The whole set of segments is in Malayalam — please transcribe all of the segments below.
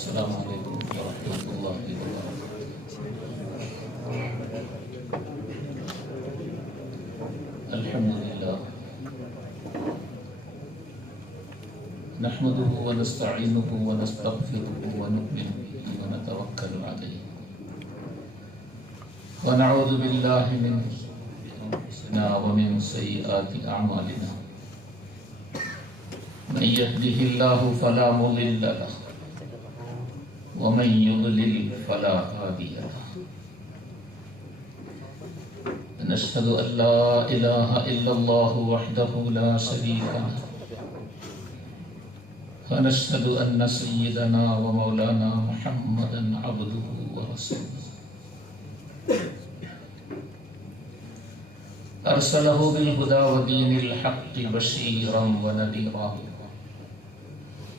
السلام عليكم ورحمة الله وبركاته. الحمد لله نحمده ونستعينه ونستغفره ونؤمن به ونتوكل عليه ونعوذ بالله من أنفسنا ومن سيئات أعمالنا من يهده الله فلا مضل له ومن يضلل فلا هادي له نشهد أن لا إله إلا الله وحده لا شريك له ونشهد أن سيدنا ومولانا محمدا عبده ورسوله أرسله بالهدى ودين الحق بشيرا ونذيرا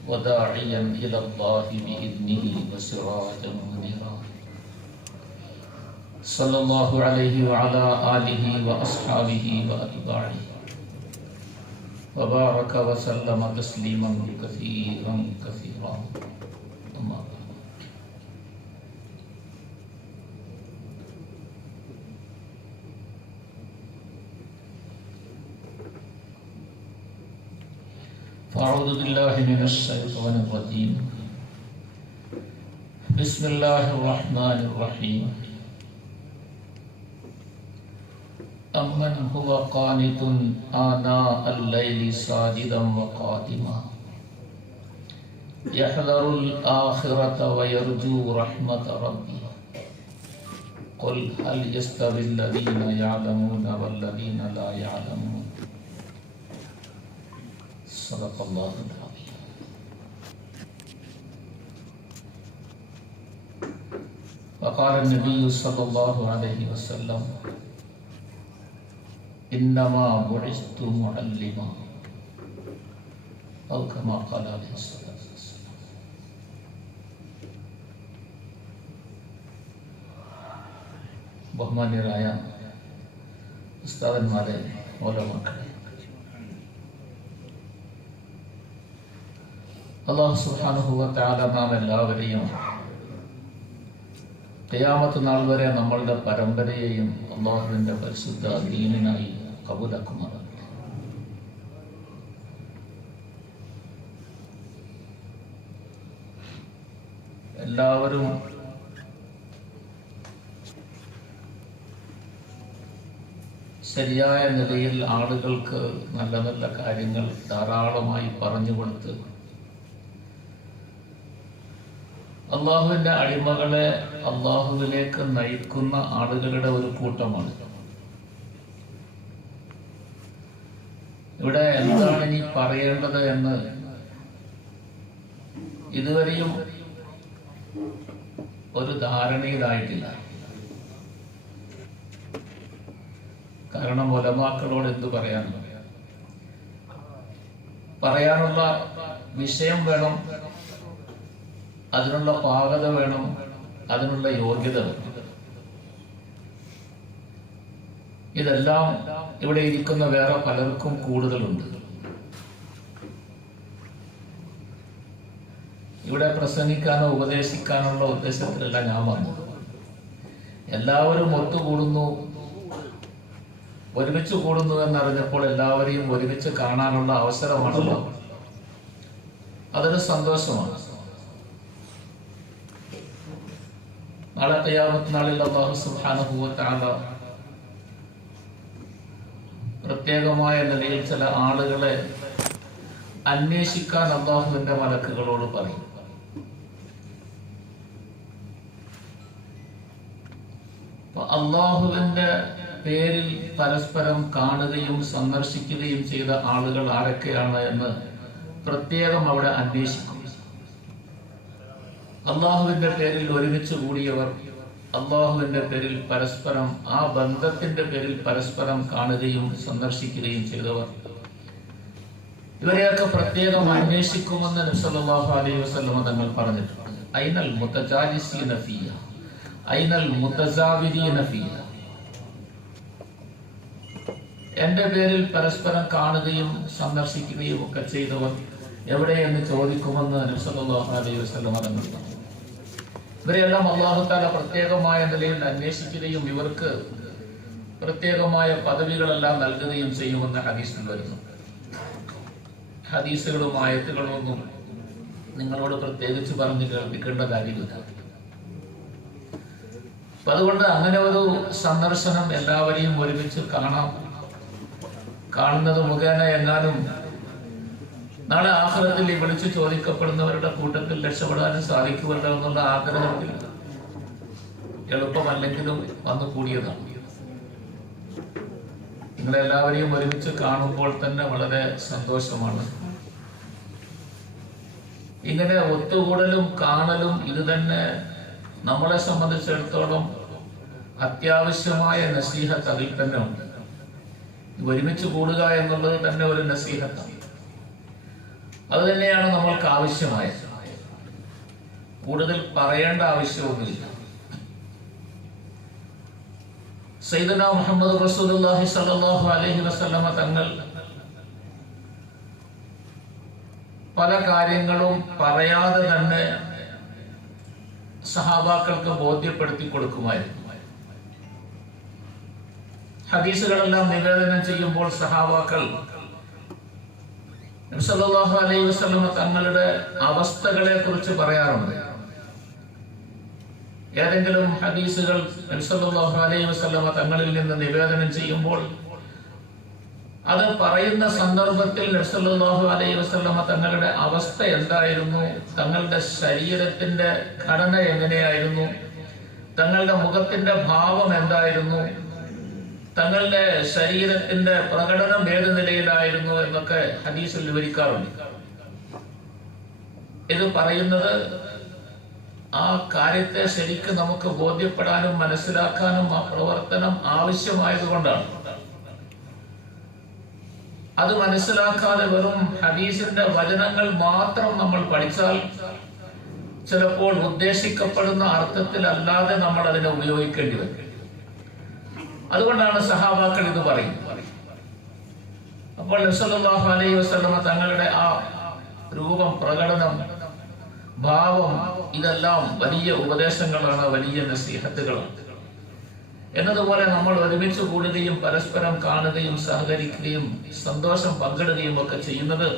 وداعيا إلى الله بإذنه وسراجا منيرا صلى الله عليه وعلى آله وأصحابه وأتباعه وبارك وسلم تسليما كثيرا كثيرا أما بعد أعوذ بالله من الشيطان الرجيم بسم الله الرحمن الرحيم أمن هو قانت آناء الليل ساجدا وقائما يحذر الآخرة ويرجو رحمة ربه قل هل يستوي الذين يعلمون والذين لا يعلمون صدق الله العظيم. وقال النبي صلى الله عليه وسلم إنما بعثت معلما أو كما قال عليه الصلاة والسلام. ബഹുമാന്യരായ ഉസ്താദന്മാരെ, ഉലമാക്കളെ, അല്ലാഹു സുബ്ഹാനഹു വ തആല നാം എല്ലാവരെയും ഖിയാമത്ത് നാൾ വരെ നമ്മളുടെ പരമ്പരയെയും അല്ലാഹുവിന്റെ പരിശുദ്ധ ദീനിനായി കബൂലാക്കുമാറാകട്ടെ. എല്ലാവരും ശരിയായ നിലയിൽ ആളുകൾക്ക് നല്ല നല്ല കാര്യങ്ങൾ ധാരാളമായി പറഞ്ഞു കൊടുത്ത് അള്ളാഹുവിന്റെ അടിമകളെ അള്ളാഹുവിലേക്ക് നയിക്കുന്ന ആളുകളുടെ ഒരു കൂട്ടമാണ്. ഇവിടെ എന്താണ് ഇനി പറയേണ്ടത് എന്ന് ഇതുവരെയും ഒരു ധാരണയിലായിട്ടില്ല. കാരണം ഉലമാക്കളോട് എന്തു പറയാനുള്ള വിഷയം വേണം, അതിനുള്ള പാകത വേണം, അതിനുള്ള യോഗ്യത വേണം. ഇതെല്ലാം ഇവിടെ ഇരിക്കുന്ന വേറെ പലർക്കും കൂടുതലുണ്ട്. ഇവിടെ പ്രസംഗിക്കാനോ ഉപദേശിക്കാനുള്ള ഉദ്ദേശത്തിലല്ല ഞാൻ വന്നത്. എല്ലാവരും ഒത്തുകൂടുന്നു, ഒരുമിച്ച് കൂടുന്നു എന്നറിഞ്ഞപ്പോൾ എല്ലാവരെയും ഒരുമിച്ച് കാണാനുള്ള അവസരമാണല്ലോ. അതൊരു സന്തോഷമാണ്. നാളെ ഖിയാമത്ത് നാളിൽ അല്ലാഹു സുബ്ഹാനഹു വ തആല പ്രത്യേകമായ നിലയിൽ ചില ആളുകളെ അന്വേഷിക്കാൻ അല്ലാഹുവിന്റെ മലക്കുകളോട് പറയും. അല്ലാഹുവിന്റെ പേരിൽ പരസ്പരം കാണുകയും സന്ദർശിക്കുകയും ചെയ്ത ആളുകൾ ആരൊക്കെയാണ് എന്ന് പ്രത്യേകം അവിടെ അന്വേഷിക്കും. അള്ളാഹുവിന്റെ പേരിൽ ഒരുമിച്ച് കൂടിയവർ, അള്ളാഹുവിന്റെ പേരിൽ പരസ്പരം, ആ ബന്ധത്തിന്റെ പേരിൽ പരസ്പരം കാണുകയും സന്ദർശിക്കുകയും ചെയ്തവർ, ഇവരെയൊക്കെ പ്രത്യേകം അന്വേഷിക്കുമെന്ന് നബി സല്ലല്ലാഹു അലൈഹി വസല്ലം തങ്ങൾ പറഞ്ഞിട്ടുണ്ട്. ഐനൽ മുതജാലിസീന ഫിയ ഐനൽ മുതസാവിരീന ഫിയ. എന്റെ പേരിൽ പരസ്പരം കാണുകയും സന്ദർശിക്കുകയും ഒക്കെ ചെയ്തവർ എവിടെയെന്ന് ചോദിക്കുമെന്ന് നബി സല്ലല്ലാഹു അലൈഹി വസല്ലം പറഞ്ഞു. ഇവരെല്ലാം അല്ലാഹു തആല പ്രത്യേകമായ നിലയിൽ അന്വേഷിക്കുകയും ഇവർക്ക് പ്രത്യേകമായ പദവികളെല്ലാം നൽകുകയും ചെയ്യുമെന്ന് ഹദീസിൽ വരുന്നു. ഹദീസുകളും ആയത്തുകളും ഒന്നും നിങ്ങളോട് പ്രത്യേകിച്ച് പറഞ്ഞ് കേൾപ്പിക്കേണ്ട കാര്യമില്ല. അപ്പൊ അതുകൊണ്ട് അങ്ങനെ ഒരു സന്ദർശനം എല്ലാവരെയും ഒരുമിച്ച് കാണുന്നത് മുഖേന എങ്ങാനും നാളെ ആഖിറത്തിൽ വിളിച്ചു ചോദിക്കപ്പെടുന്നവരുടെ കൂട്ടത്തിൽ രക്ഷപ്പെടാനും സാധിക്കുമല്ലോ എന്നുള്ള ആഗ്രഹത്തിൽ എളുപ്പമല്ലെങ്കിലും വന്നു കൂടിയതാണ്. നിങ്ങളെല്ലാവരെയും ഒരുമിച്ച് കാണുമ്പോൾ തന്നെ വളരെ സന്തോഷമാണ്. ഇങ്ങനെ ഒത്തുകൂടലും കാണലും ഇത് തന്നെ നമ്മളെ സംബന്ധിച്ചിടത്തോളം അത്യാവശ്യമായ നസീഹത്ത് അതിൽ തന്നെ ഉണ്ട്. ഒരുമിച്ച് കൂടുക എന്നുള്ളത് തന്നെ ഒരു നസീഹത്താണ്. അത് തന്നെയാണ് നമ്മൾക്ക് ആവശ്യമായത്. കൂടുതൽ പറയേണ്ട ആവശ്യമൊന്നുമില്ല. സയ്യിദുനാ മുഹമ്മദ് റസൂലുള്ളാഹി സ്വല്ലല്ലാഹു അലൈഹി വസല്ലമ തങ്ങൾ പല കാര്യങ്ങളും പറയാതെ തന്നെ സഹാബാക്കൾക്ക് ബോധ്യപ്പെടുത്തി കൊടുക്കുമായിരുന്നു. ഹദീസുകളെല്ലാം നിവേദനം ചെയ്യുമ്പോൾ സഹാബാക്കൾ നബി സല്ലല്ലാഹു അലൈഹി വസല്ലമ തങ്ങളുടെ അവസ്ഥകളെ കുറിച്ച് പറയാറുണ്ട്. ഏതെങ്കിലും ഹദീസുകൾ നബി സല്ലല്ലാഹു അലൈഹി വസല്ലമ തങ്ങളിൽ നിന്ന് നിവേദനം ചെയ്യുമ്പോൾ അത് പറയുന്ന സന്ദർഭത്തിൽ നബി സല്ലല്ലാഹു അലൈഹി വസല്ലമ തങ്ങളുടെ അവസ്ഥ എന്തായിരുന്നു, തങ്ങളുടെ ശരീരത്തിന്റെ ഘടന എങ്ങനെയായിരുന്നു, തങ്ങളുടെ മുഖത്തിന്റെ ഭാവം എന്തായിരുന്നു, തങ്ങളുടെ ശരീരത്തിന്റെ പ്രകടനം ഏത് നിലയിലായിരുന്നു എന്നൊക്കെ ഹദീസിൽ വിവരിക്കാറുണ്ട്. ഇത് പറയുന്നത് ആ കാര്യത്തെ ശരിക്കും നമുക്ക് ബോധ്യപ്പെടാനും മനസ്സിലാക്കാനും ആ പ്രവർത്തനം ആവശ്യമായതുകൊണ്ടാണ്. അത് മനസ്സിലാക്കാതെ വെറും ഹദീസിന്റെ വചനങ്ങൾ മാത്രം നമ്മൾ പഠിച്ചാൽ ചിലപ്പോൾ ഉദ്ദേശിക്കപ്പെടുന്ന അർത്ഥത്തിലല്ലാതെ നമ്മൾ അതിനെ ഉപയോഗിക്കേണ്ടി വരും. അതുകൊണ്ടാണ് സഹാബാക്കൾ ഇത് പറയുന്നത്. അപ്പോൾ നബി സല്ലല്ലാഹു അലൈഹി വസല്ലമ തങ്ങളുടെ ആ രൂപം, പ്രകടനം, ഭാവം ഇതെല്ലാം വലിയ ഉപദേശങ്ങളാണ്, വലിയ നസീഹത്തുകളാണ്. എന്നതുപോലെ നമ്മൾ ഒരുമിച്ച് കൂടുകയും പരസ്പരം കാണുകയും സഹകരിക്കുകയും സന്തോഷം പങ്കിടുകയും ഒക്കെ ചെയ്യുന്നത്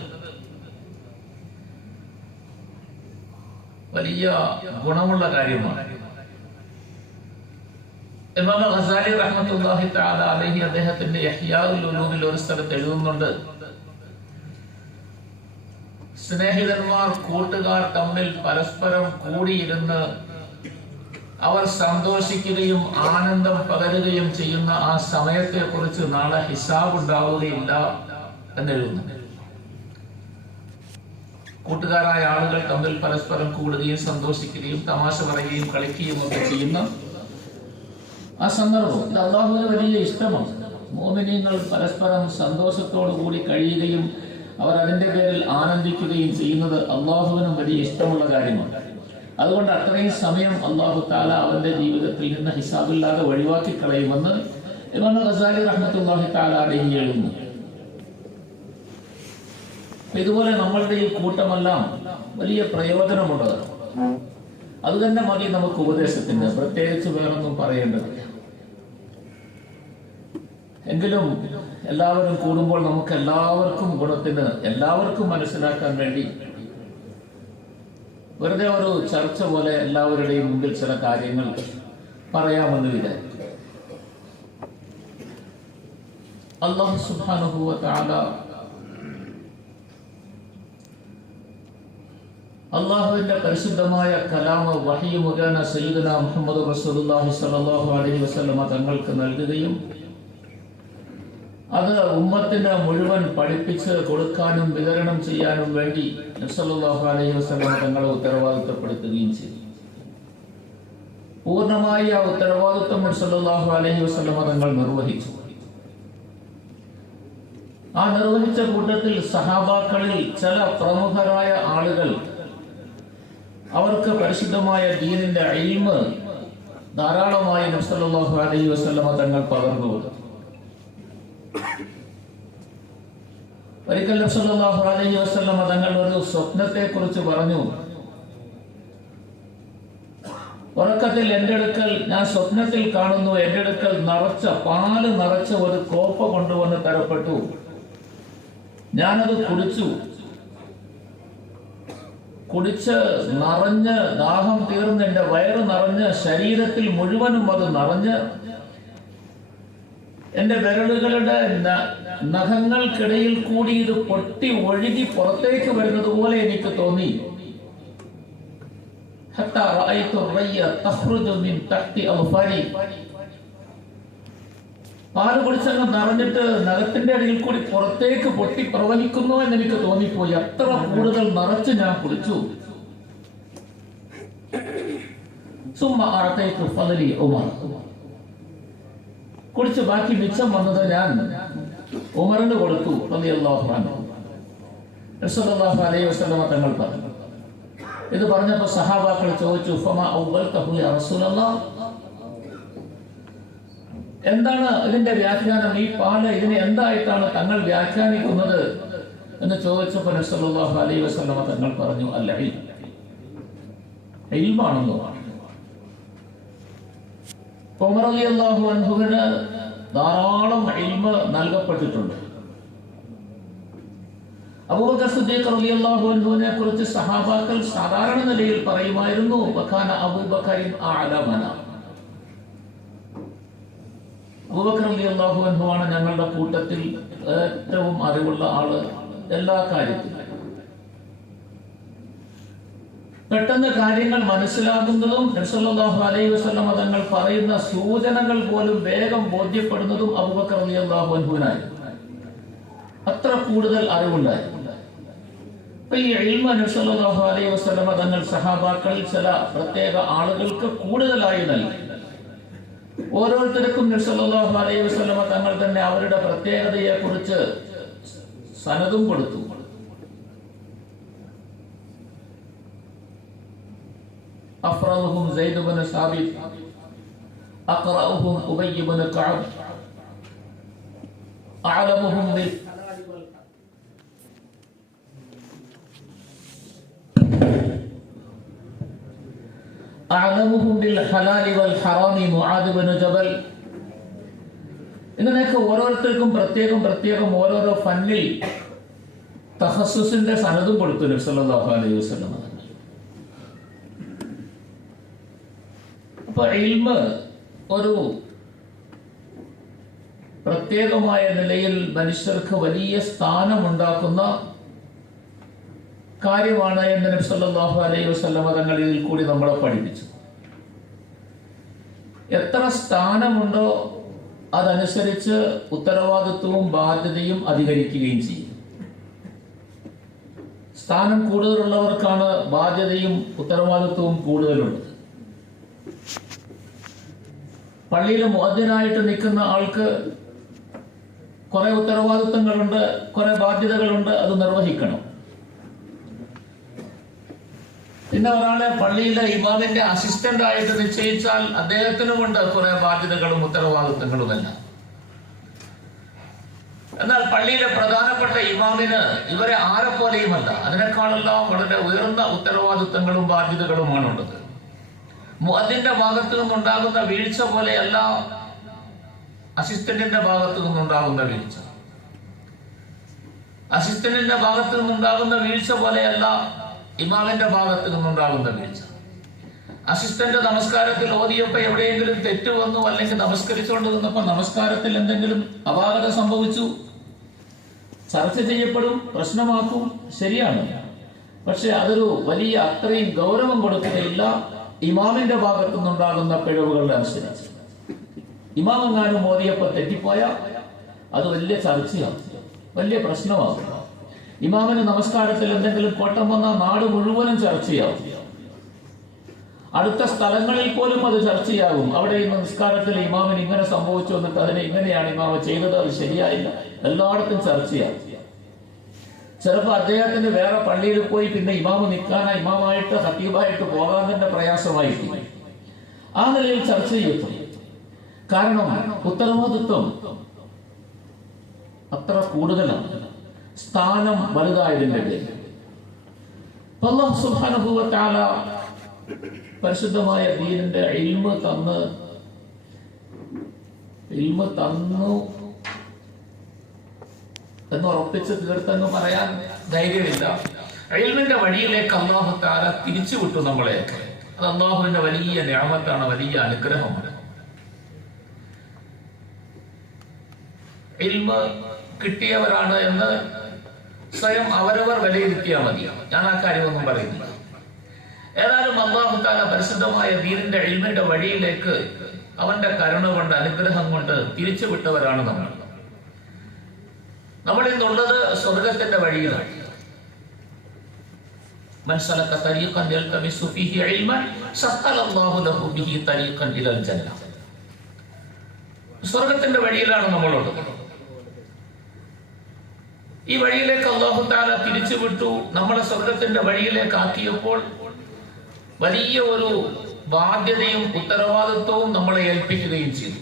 വലിയ ഗുണമുള്ള കാര്യമാണ്. ഇമാം ഗസാലി റഹ്മത്തുള്ളാഹി തആല അലൈഹി അദ്ദേഹത്തിന്റെ ഇഹ്യാഉൽ ഉലൂമിൽ ഒരു സ്ഥലത്ത് എഴുതുന്നുണ്ട്, സ്നേഹിതന്മാർ, കൂട്ടുകാർ തമ്മിൽ പരസ്പരം കൂടിയിരുന്ന് അവർ സന്തോഷിക്കുകയും ആനന്ദം പകരുകയും ചെയ്യുന്ന ആ സമയത്തെ കുറിച്ച് നാളെ ഹിസാബ് ഉണ്ടാവുകയില്ല എന്നെഴുതുന്നു. കൂട്ടുകാരായ ആളുകൾ തമ്മിൽ പരസ്പരം കൂടുകയും സന്തോഷിക്കുകയും തമാശ പറയുകയും കളിക്കുകയും ഒക്കെ ചെയ്യുന്ന ആ സന്ദർഭം ഇത് അല്ലാഹുവിന് വലിയ ഇഷ്ടമാണ്. മുഅ്മിനീങ്ങൾ പരസ്പരം സന്തോഷത്തോടു കൂടി കഴിയുകയും അവർ അതിന്റെ പേരിൽ ആനന്ദിക്കുകയും ചെയ്യുന്നത് അല്ലാഹുവിനും വലിയ ഇഷ്ടമുള്ള കാര്യമാണ്. അതുകൊണ്ട് അത്രയും സമയം അല്ലാഹു തആല അവന്റെ ജീവിതത്തിൽ നിന്ന് ഹിസാബില്ലാതെ ഒഴിവാക്കി കളയുമെന്ന് ഇമാം ഗസാലി റഹ്മത്തുള്ളാഹി തആല അലൈഹി എഴുതുന്നു. ഇതുപോലെ നമ്മളുടെ ഈ കൂട്ടമെല്ലാം വലിയ പ്രയോജനമുള്ളതാണ്. അത് തന്നെ മതി നമുക്ക് ഉപദേശത്തിന്, പ്രത്യേകിച്ച് വേറൊന്നും പറയേണ്ടതില്ല. എങ്കിലും എല്ലാവരും കൂടുമ്പോൾ നമുക്ക് എല്ലാവർക്കും ഗുണത്തിന്, എല്ലാവർക്കും മനസ്സിലാക്കാൻ വേണ്ടി വെറുതെ ഒരു ചർച്ച പോലെ എല്ലാവരുടെയും മുമ്പിൽ ചില കാര്യങ്ങൾ പറയാമെന്ന് വിചാരിക്കും. അല്ലാഹു സുബ്ഹാനഹു വ തആല അല്ലാഹുവിന്റെ പരിശുദ്ധമായ കലാമ് വഹീ മുഖേന സയ്യിദുനാ മുഹമ്മദ് റസൂലുള്ളാഹി സ്വല്ലല്ലാഹു അലൈഹി വസല്ലമ തങ്ങൾക്ക് നൽകുകയും അത് ഉമ്മത്തിന് മുഴുവൻ പഠിപ്പിച്ച് കൊടുക്കാനും വിതരണം ചെയ്യാനും വേണ്ടി നബി സല്ലല്ലാഹു അലൈഹി വസല്ലമ തങ്ങളെ ഉത്തരവാദിത്തപ്പെടുത്തുകയും ചെയ്തു. പൂർണ്ണമായി ആ ഉത്തരവാദിത്വം നബി സല്ലല്ലാഹു അലൈഹി വസല്ലമ തങ്ങൾ നിർവഹിച്ചു. ആ നിർവഹിച്ച കൂട്ടത്തിൽ സഹാബാക്കളിൽ ചില പ്രമുഖരായ ആളുകൾ അവർക്ക് പരിശുദ്ധമായ ദീനിന്റെ ഇൽമ് ധാരാളമായി നബി സല്ലല്ലാഹു അലൈഹി വസല്ലമ തങ്ങൾ പകർന്നു കൊടുത്തു. ഒരിക്കൽ നബി സല്ലല്ലാഹു അലൈഹി വസല്ലം തങ്ങൾ ഒരു സ്വപ്നത്തെ കുറിച്ച് പറഞ്ഞു. ഉറക്കത്തിൽ എൻ്റെ അടുക്കൽ ഞാൻ സ്വപ്നത്തിൽ കാണുന്നു, എൻ്റെ അടുക്കൽ പാല് നിറച്ച ഒരു കോപ്പ കൊണ്ടുവന്ന് തരപ്പെട്ടു. ഞാനത് കുടിച്ച് നിറഞ്ഞ് ദാഹം തീർന്ന് എൻ്റെ വയറ് നിറഞ്ഞ് ശരീരത്തിൽ മുഴുവനും അത് നിറഞ്ഞ് എൻ്റെ വിരലുകളുടെ നഖങ്ങൾക്കിടയിൽ കൂടി ഇത് പൊട്ടി ഒഴുകി പുറത്തേക്ക് വരുന്നത് പോലെ എനിക്ക് തോന്നി. പാല് കുടിച്ചങ്ങ് നിറഞ്ഞിട്ട് നഖത്തിന്റെ അടിയിൽ കൂടി പുറത്തേക്ക് പൊട്ടി പ്രവഹിക്കുന്നു എന്ന് എനിക്ക് തോന്നിപ്പോയി. അത്ര കൂടുതൽ നിറച്ച് ഞാൻ കുടിച്ചു. കുടിച്ച് ബാക്കി മിച്ചം വന്നത് ഞാൻ ഉമറിന് കൊടുത്തു. റളിയല്ലാഹു അൻഹു. റസൂലുള്ളാഹി അലൈഹി വസല്ലം തങ്ങൾ പറഞ്ഞു. ഇത് പറഞ്ഞപ്പോൾ സഹാബാക്കൾ ചോദിച്ചു, ഫമാ ഔവൽതഹു യാ റസൂലല്ലാഹ്, എന്താണ് ഇതിന്റെ വ്യാഖ്യാനം? ഈ പാല് ഇതിനെ എന്തായിട്ടാണ് തങ്ങൾ വ്യാഖ്യാനിക്കുന്നത് എന്ന് ചോദിച്ചപ്പോൾ നബി സല്ലല്ലാഹു അലൈഹി വസല്ലം തങ്ങൾ പറഞ്ഞു, അല്ല ഇൽമാണെന്ന് പറഞ്ഞു. ഉമർ റളിയല്ലാഹു അൻഹുവിന് ധാരാളം ഇൽമ് നൽകപ്പെട്ടിട്ടുണ്ട്. അബൂബക്കർ സിദ്ദീഖ് റളിയല്ലാഹു അൻഹുവിനെ കുറിച്ച് സഹാബാക്കൾ സാധാരണ നിലയിൽ പറയുമായിരുന്നു, വകാന അബൂബക്കറിൻ അഅലമന. അബൂബക്കർ റളിയല്ലാഹു അൻഹു ആണ് ഞങ്ങളുടെ കൂട്ടത്തിൽ ഏറ്റവും അറിവുള്ള ആള് എല്ലാ കാര്യത്തിലും. പെട്ടെന്ന് കാര്യങ്ങൾ മനസ്സിലാകുന്നതും നബി സല്ലല്ലാഹു അലൈഹി വസല്ലം തങ്ങൾ പറയുന്ന സൂചനകൾ പോലും വേഗം ബോധ്യപ്പെടുന്നതും അബൂബക്കർ റളിയല്ലാഹു അൻഹുവിനായിരുന്നു. അത്ര കൂടുതൽ അറിവുണ്ടായി. ഈ ഇൽമ നബി സല്ലല്ലാഹു അലൈഹി വസല്ലം തങ്ങൾ സഹാബാക്കളിൽ ചില പ്രത്യേക ആളുകൾക്ക് കൂടുതലായി നൽകി. ഓരോരുത്തർക്കും നബി സല്ലല്ലാഹു അലൈഹി വസല്ലം തങ്ങൾ തന്നെ അവരുടെ പ്രത്യേകതയെ കുറിച്ച് സനദും കൊടുത്തു. അഫ്റദുഹും സൈദ് ഇബ്നു സാബിത്, അഖറഉഹും ഉബയ്യ് ഇബ്നു കഅബ്, അഅലമുഹും ബിൽ അഅലമുഹും ബിൽ ഹലാലി വൽ ഹറാമി മുആദ് ഇബ്നു ജബൽ. ഇങ്ങനെയൊക്കെ ഓരോരുത്തർക്കും പ്രത്യേകം ഓരോരോ ഫന്നിൽ തഖസ്സുസിന്റെ സനദും കൊടുത്തു നബി സല്ലല്ലാഹു അലൈഹി വസല്ലം. അപ്പൊ ഇൽമ് ഒരു പ്രത്യേകമായ നിലയിൽ മനുഷ്യർക്ക് വലിയ സ്ഥാനമുണ്ടാക്കുന്ന കാര്യമാണ് എന്ന് നബി സല്ലല്ലാഹു അലൈഹി വസല്ലം തങ്ങൾ ഇതിൽ കൂടി നമ്മളെ പഠിപ്പിച്ചു. എത്ര സ്ഥാനമുണ്ടോ അതനുസരിച്ച് ഉത്തരവാദിത്വവും ബാധ്യതയും അധികരിക്കുകയും ചെയ്യും. സ്ഥാനം കൂടുതലുള്ളവർക്കാണ് ബാധ്യതയും ഉത്തരവാദിത്വവും കൂടുതലുള്ളത്. പള്ളിയിൽ മുഅദ്ദിനായിട്ട് നിൽക്കുന്ന ആൾക്ക് കുറെ ഉത്തരവാദിത്വങ്ങളുണ്ട്, കുറെ ബാധ്യതകളുണ്ട്, അത് നിർവഹിക്കണം. പിന്നെ ഒരാളെ പള്ളിയിലെ ഇമാമിന്റെ അസിസ്റ്റന്റ് ആയിട്ട് നിശ്ചയിച്ചാൽ അദ്ദേഹത്തിനുമുണ്ട് കുറെ ബാധ്യതകളും ഉത്തരവാദിത്വങ്ങളുമെല്ലാം. എന്നാൽ പള്ളിയിലെ പ്രധാനപ്പെട്ട ഇമാമിന് ഇവരെ ആരെപ്പോലെയുമല്ല, അതിനേക്കാളെല്ലാം വളരെ ഉയർന്ന ഉത്തരവാദിത്വങ്ങളും ബാധ്യതകളുമാണുള്ളത്. മുഅദ്ദിന്റെ ഭാഗത്തു നിന്നുണ്ടാകുന്ന വീഴ്ച പോലെയല്ല അസിസ്റ്റന്റിന്റെ ഭാഗത്തു നിന്നുണ്ടാകുന്ന വീഴ്ച. അസിസ്റ്റന്റിന്റെ ഭാഗത്തു നിന്നുണ്ടാകുന്ന വീഴ്ച പോലെയല്ല ഇമാമിന്റെ ഭാഗത്ത് നിന്നുണ്ടാകുന്ന വീഴ്ച. അസിസ്റ്റന്റ് നമസ്കാരത്തിൽ ഓതിയപ്പോ എവിടെയെങ്കിലും തെറ്റ് വന്നു, അല്ലെങ്കിൽ നമസ്കരിച്ചുകൊണ്ട് നിന്നപ്പോ നമസ്കാരത്തിൽ എന്തെങ്കിലും അപാകത സംഭവിച്ചു, ചർച്ച ചെയ്യപ്പെടും, പ്രശ്നമാക്കും, ശരിയാണ്. പക്ഷെ അതൊരു വലിയ അത്രയും ഗൗരവം കൊടുക്കുകയില്ല ഇമാമിന്റെ ഭാഗത്തു നിന്നുണ്ടാകുന്ന പിഴവുകളുടെ അനുസരിച്ച്. ഇമാമെങ്ങാനും ഓതിയപ്പോ തെറ്റിപ്പോയാൽ അത് വലിയ ചർച്ചയാകും, വലിയ പ്രശ്നമാകും. ഇമാമിന് നമസ്കാരത്തിൽ എന്തെങ്കിലും കോട്ടം വന്നാൽ നാട് മുഴുവനും ചർച്ചയാവും. അടുത്ത സ്ഥലങ്ങളിൽ പോലും അത് ചർച്ചയാകും. അവിടെ ഈ നമസ്കാരത്തിൽ ഇമാമിന് ഇങ്ങനെ സംഭവിച്ചു എന്നിട്ട് അതിനെ ഇങ്ങനെയാണ് ഇമാമ ചെയ്തത്, അത് ശരിയായില്ല, എല്ലായിടത്തും ചർച്ചയാകും. ചിലപ്പോൾ അദ്ദേഹത്തിന് വേറെ പള്ളിയിൽ പോയി പിന്നെ ഇമാമ് നിൽക്കാനാ ഇമാമായിട്ട് ഖതീബായിട്ട് പോകാൻ തന്നെ പ്രയാസമായിരിക്കും. ആ നിലയിൽ ചർച്ച ചെയ്യപ്പെടും. കാരണം ഉത്തരവാദിത്വം അത്ര കൂടുതലാണ്. സ്ഥാനം വലുതായതിന്റെ പേരിൽ അല്ലാഹു സുബ്ഹാനഹു വ തആല പരിശുദ്ധമായ ദീനിന്റെ ഇൽമ് തന്നു എന്ന് ഉറപ്പിച്ച് തീർത്തെന്ന് പറയാൻ ധൈര്യമില്ല. ഇൽമിന്റെ വഴിയിലേക്ക് അല്ലാഹു തആല തിരിച്ചുവിട്ടു നമ്മളെയൊക്കെ. അത് അല്ലാഹുവിന്റെ വലിയ നിഅമത്താണ്, വലിയ അനുഗ്രഹമാണ്. ഇൽമ് കിട്ടിയവരാണ് എന്ന് സ്വയം അവരവർ വിലയിരുത്തിയാൽ മതി. ഞാൻ ആ കാര്യമൊന്നും പറയുന്നില്ല. ഏതായാലും അല്ലാഹു തആല പരിശുദ്ധമായ ദീനിന്റെ ഇൽമിന്റെ വഴിയിലേക്ക് അവന്റെ കരുണ കൊണ്ട്, അനുഗ്രഹം കൊണ്ട് തിരിച്ചുവിട്ടവരാണ് നമ്മൾ. നമ്മൾ ഇന്നുള്ളത് സ്വർഗത്തിന്റെ വഴിയിലാണ്. മൻ സലക തരീഖൻ യൽതമിസു ഫീഹി ഇൽമൻ സഖലല്ലാഹു ലഹു ബിഹി തരീഖൻ ഇലൽ ജന്ന. സ്വർഗത്തിന്റെ വഴിയിലാണ് നമ്മളുള്ളത്. ഈ വഴിയിലേക്ക് അല്ലാഹു തആല തിരിച്ചുവിട്ടു. നമ്മളെ സ്വർഗത്തിന്റെ വഴിയിലേക്ക് ആക്കിയപ്പോൾ വലിയ ഒരു ബാധ്യതയും ഉത്തരവാദിത്വവും നമ്മളെ ഏൽപ്പിക്കുകയും ചെയ്തു.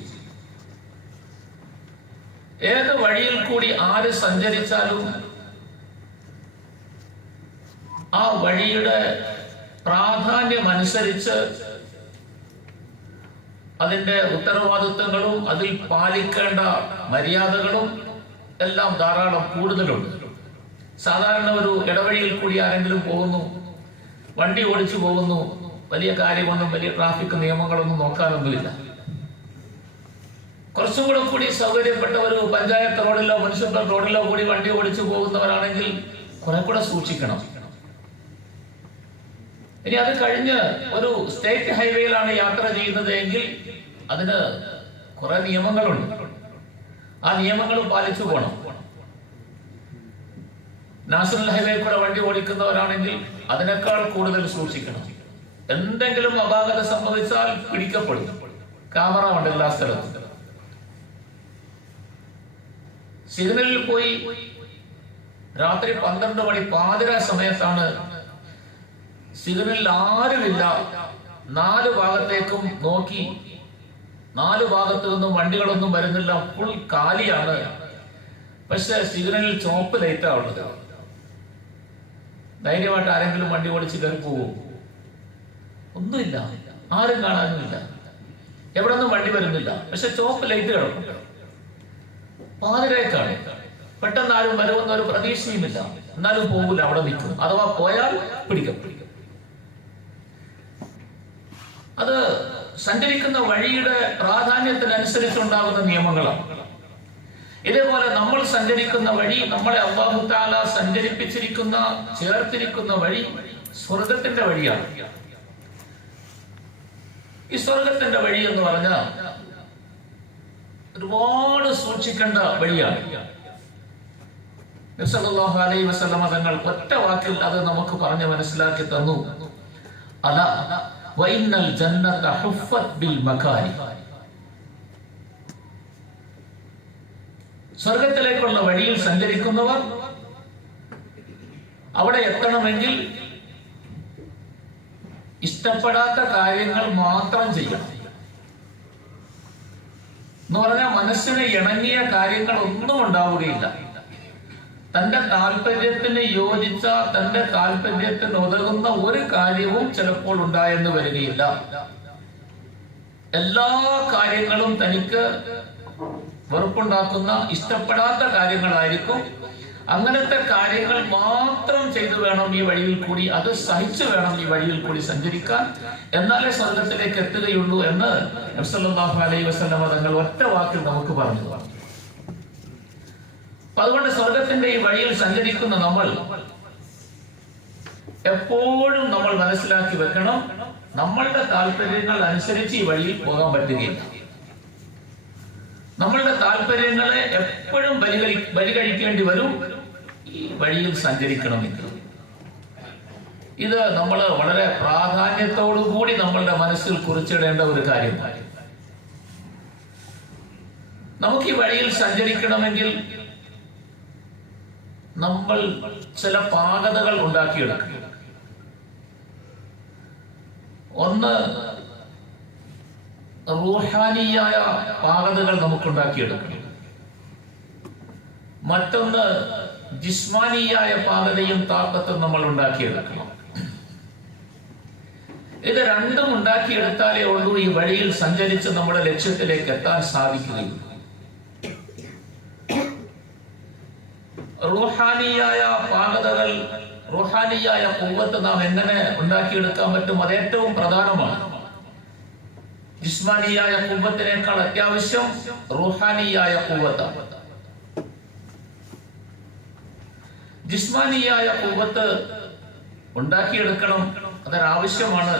ഏത് വഴിയിൽ കൂടി ആര് സഞ്ചരിച്ചാലും ആ വഴിയുടെ പ്രാധാന്യമനുസരിച്ച് അതിന്റെ ഉത്തരവാദിത്വങ്ങളും അതിൽ പാലിക്കേണ്ട മര്യാദകളും എല്ലാം ധാരാളം കൂടുതലുണ്ട്. സാധാരണ ഒരു ഇടവഴിയിൽ കൂടി ആരെങ്കിലും പോകുന്നു, വണ്ടി ഓടിച്ചു പോകുന്നു, വലിയ കാര്യമൊന്നും, വലിയ ട്രാഫിക് നിയമങ്ങളൊന്നും നോക്കാനൊന്നുമില്ല. കുറച്ചും കൂടി സൗകര്യപ്പെട്ട ഒരു പഞ്ചായത്ത് റോഡിലോ മുനിസിപ്പൽ റോഡിലോ കൂടി വണ്ടി ഓടിച്ചു പോകുന്നവരാണെങ്കിൽ കുറെ കൂടെ സൂക്ഷിക്കണം. ഇനി അത് കഴിഞ്ഞ് ഒരു സ്റ്റേറ്റ് ഹൈവേയിലാണ് യാത്ര ചെയ്യുന്നത് എങ്കിൽ അതിന് കുറെ നിയമങ്ങളുണ്ട്. ആ നിയമങ്ങൾ പാലിച്ചു പോകണം. നാഷണൽ ഹൈവേ കൂടെ വണ്ടി ഓടിക്കുന്നവരാണെങ്കിൽ അതിനേക്കാൾ കൂടുതൽ സൂക്ഷിക്കണം. എന്തെങ്കിലും അപാകത സംഭവിച്ചാൽ പിടിക്കപ്പെടും. ക്യാമറ ഉണ്ട് എല്ലാ സ്ഥലത്തും. സിഗ്നലിൽ പോയി രാത്രി 12 മണി പാതിര സമയത്താണ് സിഗ്നലിൽ ആരുമില്ല, 4 ഭാഗത്തേക്കും നോക്കി, 4 ഭാഗത്തു നിന്നും വണ്ടികളൊന്നും വരുന്നില്ല, ഫുൾ കാലിയാണ്. പക്ഷെ സിഗ്നലിൽ ചുവപ്പ് ലൈറ്റാ ഉള്ളത്. ധൈര്യമായിട്ട് ആരെങ്കിലും വണ്ടി ഓടിച്ച് കയറി പോകും? ഒന്നുമില്ല, ആരും കാണാനുമില്ല, എവിടെ നിന്നും വണ്ടി വരുന്നില്ല. പക്ഷെ ചുവപ്പ് ലൈറ്റ് കിടക്കും. പാതിരേക്കാണ്. പെട്ടെന്ന് ആരും വരുമെന്ന ഒരു പ്രതീക്ഷയുമില്ല. എന്നാലും പോകില്ല, അവിടെ നിൽക്കും. അഥവാ പോയാൽ പിടിക്കും. അത് സഞ്ചരിക്കുന്ന വഴിയുടെ പ്രാധാന്യത്തിനനുസരിച്ചുണ്ടാകുന്ന നിയമങ്ങളാണ്. ഇതേപോലെ നമ്മൾ സഞ്ചരിക്കുന്ന വഴി, നമ്മളെ അല്ലാഹു തആല സഞ്ചരിപ്പിച്ചിരിക്കുന്ന, ചേർത്തിരിക്കുന്ന വഴി സ്വർഗത്തിന്റെ വഴിയാണ്. ഈ സ്വർഗത്തിന്റെ വഴി എന്ന് പറഞ്ഞാൽ ഒരുപാട് സൂക്ഷിക്കേണ്ട വഴിയാണ്. നബി സല്ലല്ലാഹു അലൈഹി വസല്ലം തങ്ങൾ ഒറ്റ വാക്കിൽ അത് നമുക്ക് പറഞ്ഞു മനസ്സിലാക്കി തന്നു. അല വഇന്നൽ ജന്നത ഹുഫത് ബിൽ മകാരി. സ്വർഗത്തിലേക്കുള്ള വഴിയിൽ സഞ്ചരിക്കുന്നവർ അവിടെ എത്തണമെങ്കിൽ ഇഷ്ടപ്പെടാത്ത കാര്യങ്ങൾ മാത്രം ചെയ്യണം. എന്ന് പറഞ്ഞാൽ മനസ്സിന് ഇണങ്ങിയ കാര്യങ്ങൾ ഒന്നും ഉണ്ടാവുകയില്ല. തന്റെ താല്പര്യത്തിന് യോജിച്ച, തന്റെ താല്പര്യത്തിന് ഉതകുന്ന ഒരു കാര്യവും ചിലപ്പോൾ ഉണ്ടായെന്ന് വരികയില്ല. എല്ലാ കാര്യങ്ങളും തനിക്ക് വെറുപ്പുണ്ടാക്കുന്ന, ഇഷ്ടപ്പെടാത്ത കാര്യങ്ങളായിരിക്കും. അങ്ങനത്തെ കാര്യങ്ങൾ മാത്രം ചെയ്തു വേണം ഈ വഴിയിൽ കൂടി, അത് സഹിച്ചു വേണം ഈ വഴിയിൽ കൂടി സഞ്ചരിക്കാൻ. എന്നാലേ സ്വർഗത്തിലേക്ക് എത്തുകയുള്ളൂ എന്ന് നബി സല്ലല്ലാഹു അലൈഹി വസല്ലം തങ്ങൾ ഒറ്റ വാക്കിൽ നമുക്ക് പറഞ്ഞു. അതുകൊണ്ട് സ്വർഗത്തിന്റെ ഈ വഴിയിൽ സഞ്ചരിക്കുന്ന നമ്മൾ എപ്പോഴും നമ്മൾ മനസ്സിലാക്കി വെക്കണം, നമ്മളുടെ താല്പര്യങ്ങൾ അനുസരിച്ച് ഈ വഴിയിൽ പോകാൻ പറ്റുകയില്ല. നമ്മളുടെ താല്പര്യങ്ങളെ എപ്പോഴും ബലികഴിക്കേണ്ടി വരും ഈ വഴിയിൽ സഞ്ചരിക്കണമെങ്കിൽ. ഇത് നമ്മൾ വളരെ പ്രാധാന്യത്തോടു കൂടി നമ്മളുടെ മനസ്സിൽ കുറിച്ചിടേണ്ട ഒരു കാര്യമാണ്. നമുക്ക് ഈ വഴിയിൽ സഞ്ചരിക്കണമെങ്കിൽ നമ്മൾ ചില പാകതകൾ ഉണ്ടാക്കിയെടുക്കും. ഒന്ന്, റൂഹാനിയായ പാകതകൾ നമുക്കുണ്ടാക്കിയെടുക്കണം. മറ്റൊന്ന് ജിസ്മാനിയായ പാകതയും താക്കത്തും നമ്മൾ ഉണ്ടാക്കിയെടുക്കണം. ഇത് രണ്ടും ഉണ്ടാക്കിയെടുത്താലേ ഉള്ളൂ ഈ വഴിയിൽ സഞ്ചരിച്ച് നമ്മുടെ ലക്ഷ്യത്തിലേക്ക് എത്താൻ സാധിക്കുകയുള്ളൂ. റൂഹാനിയായ പാകതകൾ, റൂഹാനിയായ ഖുവ്വത്ത് നാം എങ്ങനെ ഉണ്ടാക്കിയെടുക്കാൻ പറ്റും? അത് ഏറ്റവും പ്രധാനമാണ്. ജിസ്മാനിയായ ഖുവ്വത്തിനേക്കാൾ അത്യാവശ്യം റൂഹാനിയായ ഖുവ്വത്താണ്. ജിസ്മാനിയായ ഖുവ്വത്ത് ഉണ്ടാക്കിയെടുക്കണം, അതൊരാവശ്യമാണ്.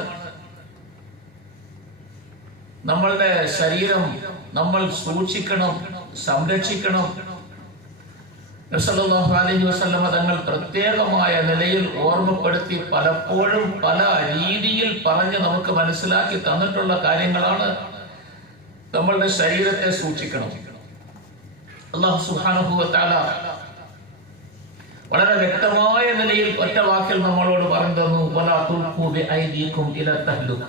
നമ്മളുടെ ശരീരം നമ്മൾ സൂക്ഷിക്കണം, സംരക്ഷിക്കണം. നബി സല്ലല്ലാഹു അലൈഹി വസല്ലമ തങ്ങൾ പ്രത്യേകമായ നിലയിൽ ഓർമ്മപ്പെടുത്തി പലപ്പോഴും പല രീതിയിൽ പറഞ്ഞ് നമുക്ക് മനസ്സിലാക്കി തന്നിട്ടുള്ള കാര്യങ്ങളാണ് നമ്മളുടെ ശരീരത്തെ സൂക്ഷിക്കണം. അല്ലാഹു സുബ്ഹാനഹു വ തആല വളരെ വ്യക്തമായ നിലയിൽ ഒറ്റ വാക്കിൽ നമ്മളോട് പറഞ്ഞു തന്നു, വലാ തുൽഖൂ ബിഐദീകും ഇലാ തഹ്ലുക.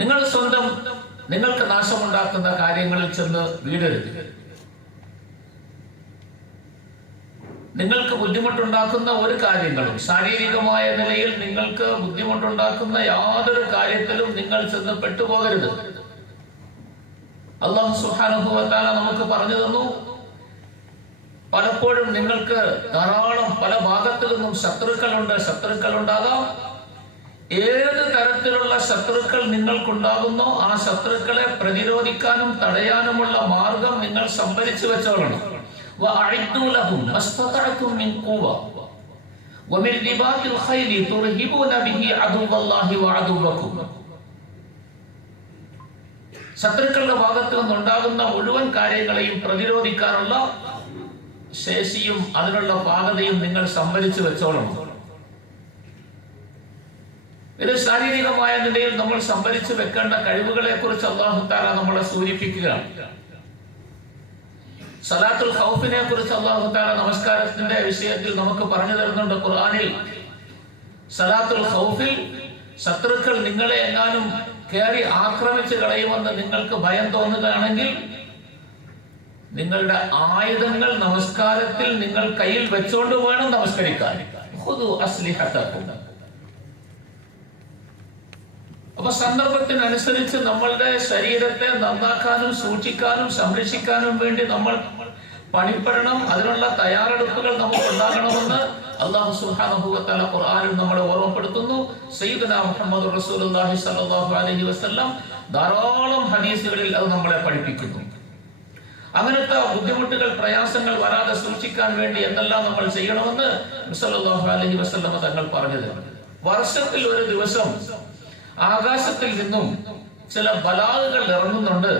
നിങ്ങൾ സ്വന്തം നിങ്ങൾക്ക് നാശമുണ്ടാക്കുന്ന കാര്യങ്ങളിൽ ചെന്ന് വീഴരുത്. നിങ്ങൾക്ക് ബുദ്ധിമുട്ടുണ്ടാക്കുന്ന ഒരു കാര്യങ്ങളും, ശാരീരികമായ നിലയിൽ നിങ്ങൾക്ക് ബുദ്ധിമുട്ടുണ്ടാക്കുന്ന യാതൊരു കാര്യത്തിലും നിങ്ങൾ ചെന്ന് പെട്ടുപോകരുത്. അല്ലാഹു സുബ്ഹാനഹു വ തആല നമുക്ക് പറഞ്ഞു തന്നു, പലപ്പോഴും നിങ്ങൾക്ക് ധാരാളം പല ഭാഗത്തു നിന്നും ശത്രുക്കൾ ഉണ്ടാകാം. ഏത് തരത്തിലുള്ള ശത്രുക്കൾ നിങ്ങൾക്കുണ്ടാകുന്നോ ആ ശത്രുക്കളെ പ്രതിരോധിക്കാനും തടയാനുമുള്ള മാർഗം നിങ്ങൾ സംഭരിച്ചു വെച്ചോളണം. വഅഇദ്ദു ലഹും മസ്തതഅതും മിൻ ഖുവ വമിൻ റിബാത്തിൽ ഖൈരി തുർഹിബൂന ബിഹി അദുവല്ലാഹി വഅദുവക്കും. ശത്രുക്കളുടെ ഭാഗത്തു നിന്നുണ്ടാകുന്ന മുഴുവൻ കാര്യങ്ങളെയും പ്രതിരോധിക്കാനുള്ള ശേഷിയും അതിനുള്ള പാകതയും നിങ്ങൾ സംഭരിച്ചു വെച്ചോളണം. ഇത് ശാരീരികമായ നിലയിൽ നമ്മൾ സംഭരിച്ചു വെക്കേണ്ട കഴിവുകളെ കുറിച്ച് അല്ലാഹു തആല നമ്മളെ സൂചിപ്പിക്കുകയാണ്. സലാത്തുൽ ഖൗഫിനെ കുറിച്ച് അല്ലാഹു തആല നമസ്കാരത്തിന്റെ വിഷയത്തിൽ നമുക്ക് പറഞ്ഞു തരുന്നുണ്ട് ഖുർആനിൽ. സലാത്തുൽ ഖൗഫിൽ ശത്രുക്കൾ നിങ്ങളെ എങ്ങാനും കയറി ആക്രമിച്ചു കളയുമെന്ന് നിങ്ങൾക്ക് ഭയം തോന്നുകയാണെങ്കിൽ നിങ്ങളുടെ ആയുധങ്ങൾ നമസ്കാരത്തിൽ നിങ്ങൾ കയ്യിൽ വെച്ചുകൊണ്ട് വേണം നമസ്കരിക്കാൻ. ഖുദു അസ്ലിഹതക്കും. അപ്പൊ സന്ദർഭത്തിനനുസരിച്ച് നമ്മളുടെ ശരീരത്തെ നന്നാക്കാനും സൂക്ഷിക്കാനും സംരക്ഷിക്കാനും വേണ്ടി നമ്മൾ പണിപ്പെടണം. അതിനുള്ള തയ്യാറെടുപ്പുകൾ നമുക്ക് ഉണ്ടാകണമെന്ന് അല്ലാഹു സുബ്ഹാനഹു വ തആല ഖുർആനിൽ നമ്മളെ ഓർമ്മപ്പെടുത്തുന്നു. സയ്യിദുനാ മുഹമ്മദ് റസൂലുള്ളാഹി സ്വല്ലല്ലാഹു അലൈഹി വസല്ലം ധാരാളം ഹദീസുകളിൽ അത് നമ്മളെ പഠിപ്പിക്കുന്നു. അങ്ങനത്തെ ബുദ്ധിമുട്ടുകൾ, പ്രയാസങ്ങൾ വരാതെ സൂക്ഷിക്കാൻ വേണ്ടി എന്തെല്ലാം നമ്മൾ ചെയ്യണമെന്ന് സല്ലല്ലാഹു അലൈഹി വസല്ലം തങ്ങൾ പറഞ്ഞു തരുന്നു. വർഷത്തിൽ ഒരു ദിവസം ആകാശത്തിൽ നിന്നും ചില ബലാകൾ ഇറങ്ങുന്നുണ്ട്.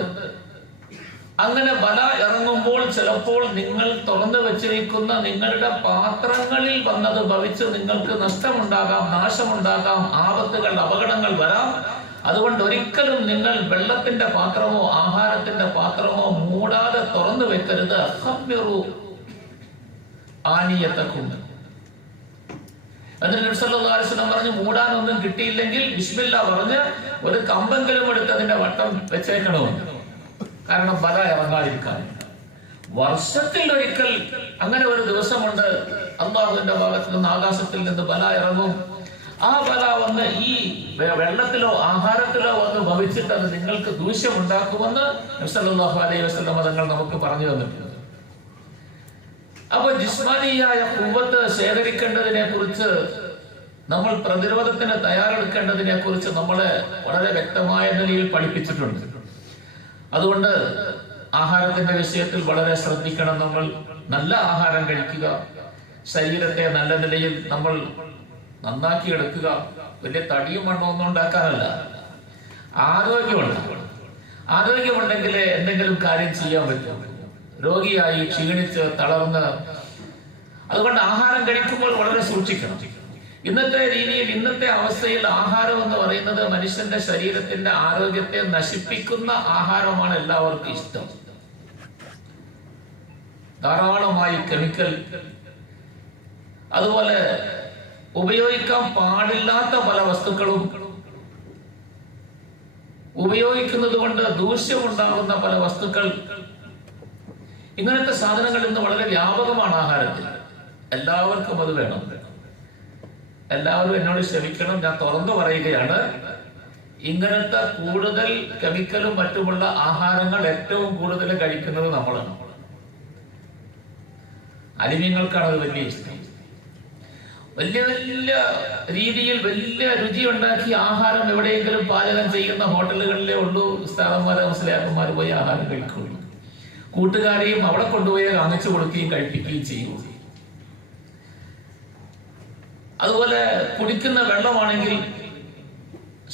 അങ്ങനെ ബല ഇറങ്ങുമ്പോൾ ചിലപ്പോൾ നിങ്ങൾ തുറന്നു വെച്ചിരിക്കുന്ന നിങ്ങളുടെ പാത്രങ്ങളിൽ വന്നത് ഭവിച്ച് നിങ്ങൾക്ക് നഷ്ടമുണ്ടാകാം, നാശമുണ്ടാകാം, ആപത്തുകൾ, അപകടങ്ങൾ വരാം. അതുകൊണ്ട് ഒരിക്കലും നിങ്ങൾ വെള്ളത്തിന്റെ പാത്രമോ ആഹാരത്തിന്റെ പാത്രമോ മൂടാതെ തുറന്നു വെക്കരുത്. എന്നിട്ട് നബി സല്ലല്ലാഹു അലൈഹി വസല്ലം പറഞ്ഞു, മൂടാനൊന്നും കിട്ടിയില്ലെങ്കിൽ ബിസ്മില്ലാ പറഞ്ഞ് ഒരു കമ്പെങ്കിലും എടുത്ത് അതിന്റെ വട്ടം വെച്ചേക്കണമെന്ന്. കാരണം ബല ഇറങ്ങാതിരിക്കാൻ. വർഷത്തിൽ ഒരിക്കൽ അങ്ങനെ ഒരു ദിവസമുണ്ട്, അല്ലാഹുവിന്റെ ഭാഗത്ത് നിന്ന് ആകാശത്തിൽ നിന്ന് ബല ഇറങ്ങും. ആ ബല വന്ന് ഈ വെള്ളത്തിലോ ആഹാരത്തിലോ വന്ന് ഭവിച്ചിട്ട് അത് നിങ്ങൾക്ക് ദൂഷ്യമുണ്ടാക്കുമെന്ന് നബി സല്ലല്ലാഹു അലൈഹി വസല്ലം തങ്ങൾ നമുക്ക് പറഞ്ഞു തന്നിട്ടുണ്ട്. അപ്പൊ ജിസ്മാനിയായ ഖുവ്വത്ത് ശേഖരിക്കേണ്ടതിനെ കുറിച്ച്, നമ്മൾ പ്രതിരോധത്തിന് തയ്യാറെടുക്കേണ്ടതിനെ കുറിച്ച് നമ്മളെ വളരെ വ്യക്തമായ നിലയിൽ പഠിപ്പിച്ചിട്ടുണ്ട്. അതുകൊണ്ട് ആഹാരത്തിന്റെ വിഷയത്തിൽ വളരെ ശ്രദ്ധിക്കണം. നമ്മൾ നല്ല ആഹാരം കഴിക്കുക, ശരീരത്തെ നല്ല നിലയിൽ നമ്മൾ നന്നാക്കിയെടുക്കുക. വലിയ തടിയും മണ്ണൊന്നും ഉണ്ടാക്കാനല്ല, ആരോഗ്യമുണ്ടാക്കണം. ആരോഗ്യമുണ്ടെങ്കിലേ എന്തെങ്കിലും കാര്യം ചെയ്യാൻ പറ്റും. രോഗിയായി ക്ഷീണിച്ച് തളർന്ന്, അതുകൊണ്ട് ആഹാരം കഴിക്കുമ്പോൾ വളരെ സൂക്ഷിക്കണം. ഇന്നത്തെ രീതിയിൽ, ഇന്നത്തെ അവസ്ഥയിൽ ആഹാരം എന്ന് പറയുന്നത് മനുഷ്യന്റെ ശരീരത്തിന്റെ ആരോഗ്യത്തെ നശിപ്പിക്കുന്ന ആഹാരമാണ് എല്ലാവർക്കും ഇഷ്ടം. ധാരാളമായി കെമിക്കൽ, അതുപോലെ ഉപയോഗിക്കാൻ പാടില്ലാത്ത പല വസ്തുക്കളും, ഉപയോഗിക്കുന്നത് കൊണ്ട് ദൂഷ്യമുണ്ടാകുന്ന പല വസ്തുക്കൾ, ഇങ്ങനത്തെ സാധനങ്ങൾ ഇന്ന് വളരെ വ്യാപകമാണ് ആഹാരത്തിൽ. എല്ലാവർക്കും അത് വേണം. എല്ലാവരും എന്നോട് ക്ഷമിക്കണം, ഞാൻ തുറന്നു പറയുകയാണ്. ഇങ്ങനത്തെ കൂടുതൽ കെമിക്കലും മറ്റുമുള്ള ആഹാരങ്ങൾ ഏറ്റവും കൂടുതൽ കഴിക്കുന്നത് നമ്മളാണ്. അലിമ്യങ്ങൾക്കാണ് അത് വലിയ ഇഷ്ടം. വലിയ വലിയ രീതിയിൽ വലിയ രുചി ഉണ്ടാക്കി ആഹാരം എവിടെയെങ്കിലും പാചകം ചെയ്യുന്ന ഹോട്ടലുകളിലേ ഉള്ളൂ ഉസ്താദന്മാരോ മുസ്ലിയാക്കന്മാർ പോയി ആഹാരം കഴിക്കുകയുള്ളൂ. കൂട്ടുകാരെയും അവിടെ കൊണ്ടുപോയി വാങ്ങിച്ചു കൊടുക്കുകയും കഴിപ്പിക്കുകയും ചെയ്യും. അതുപോലെ കുടിക്കുന്ന വെള്ളമാണെങ്കിൽ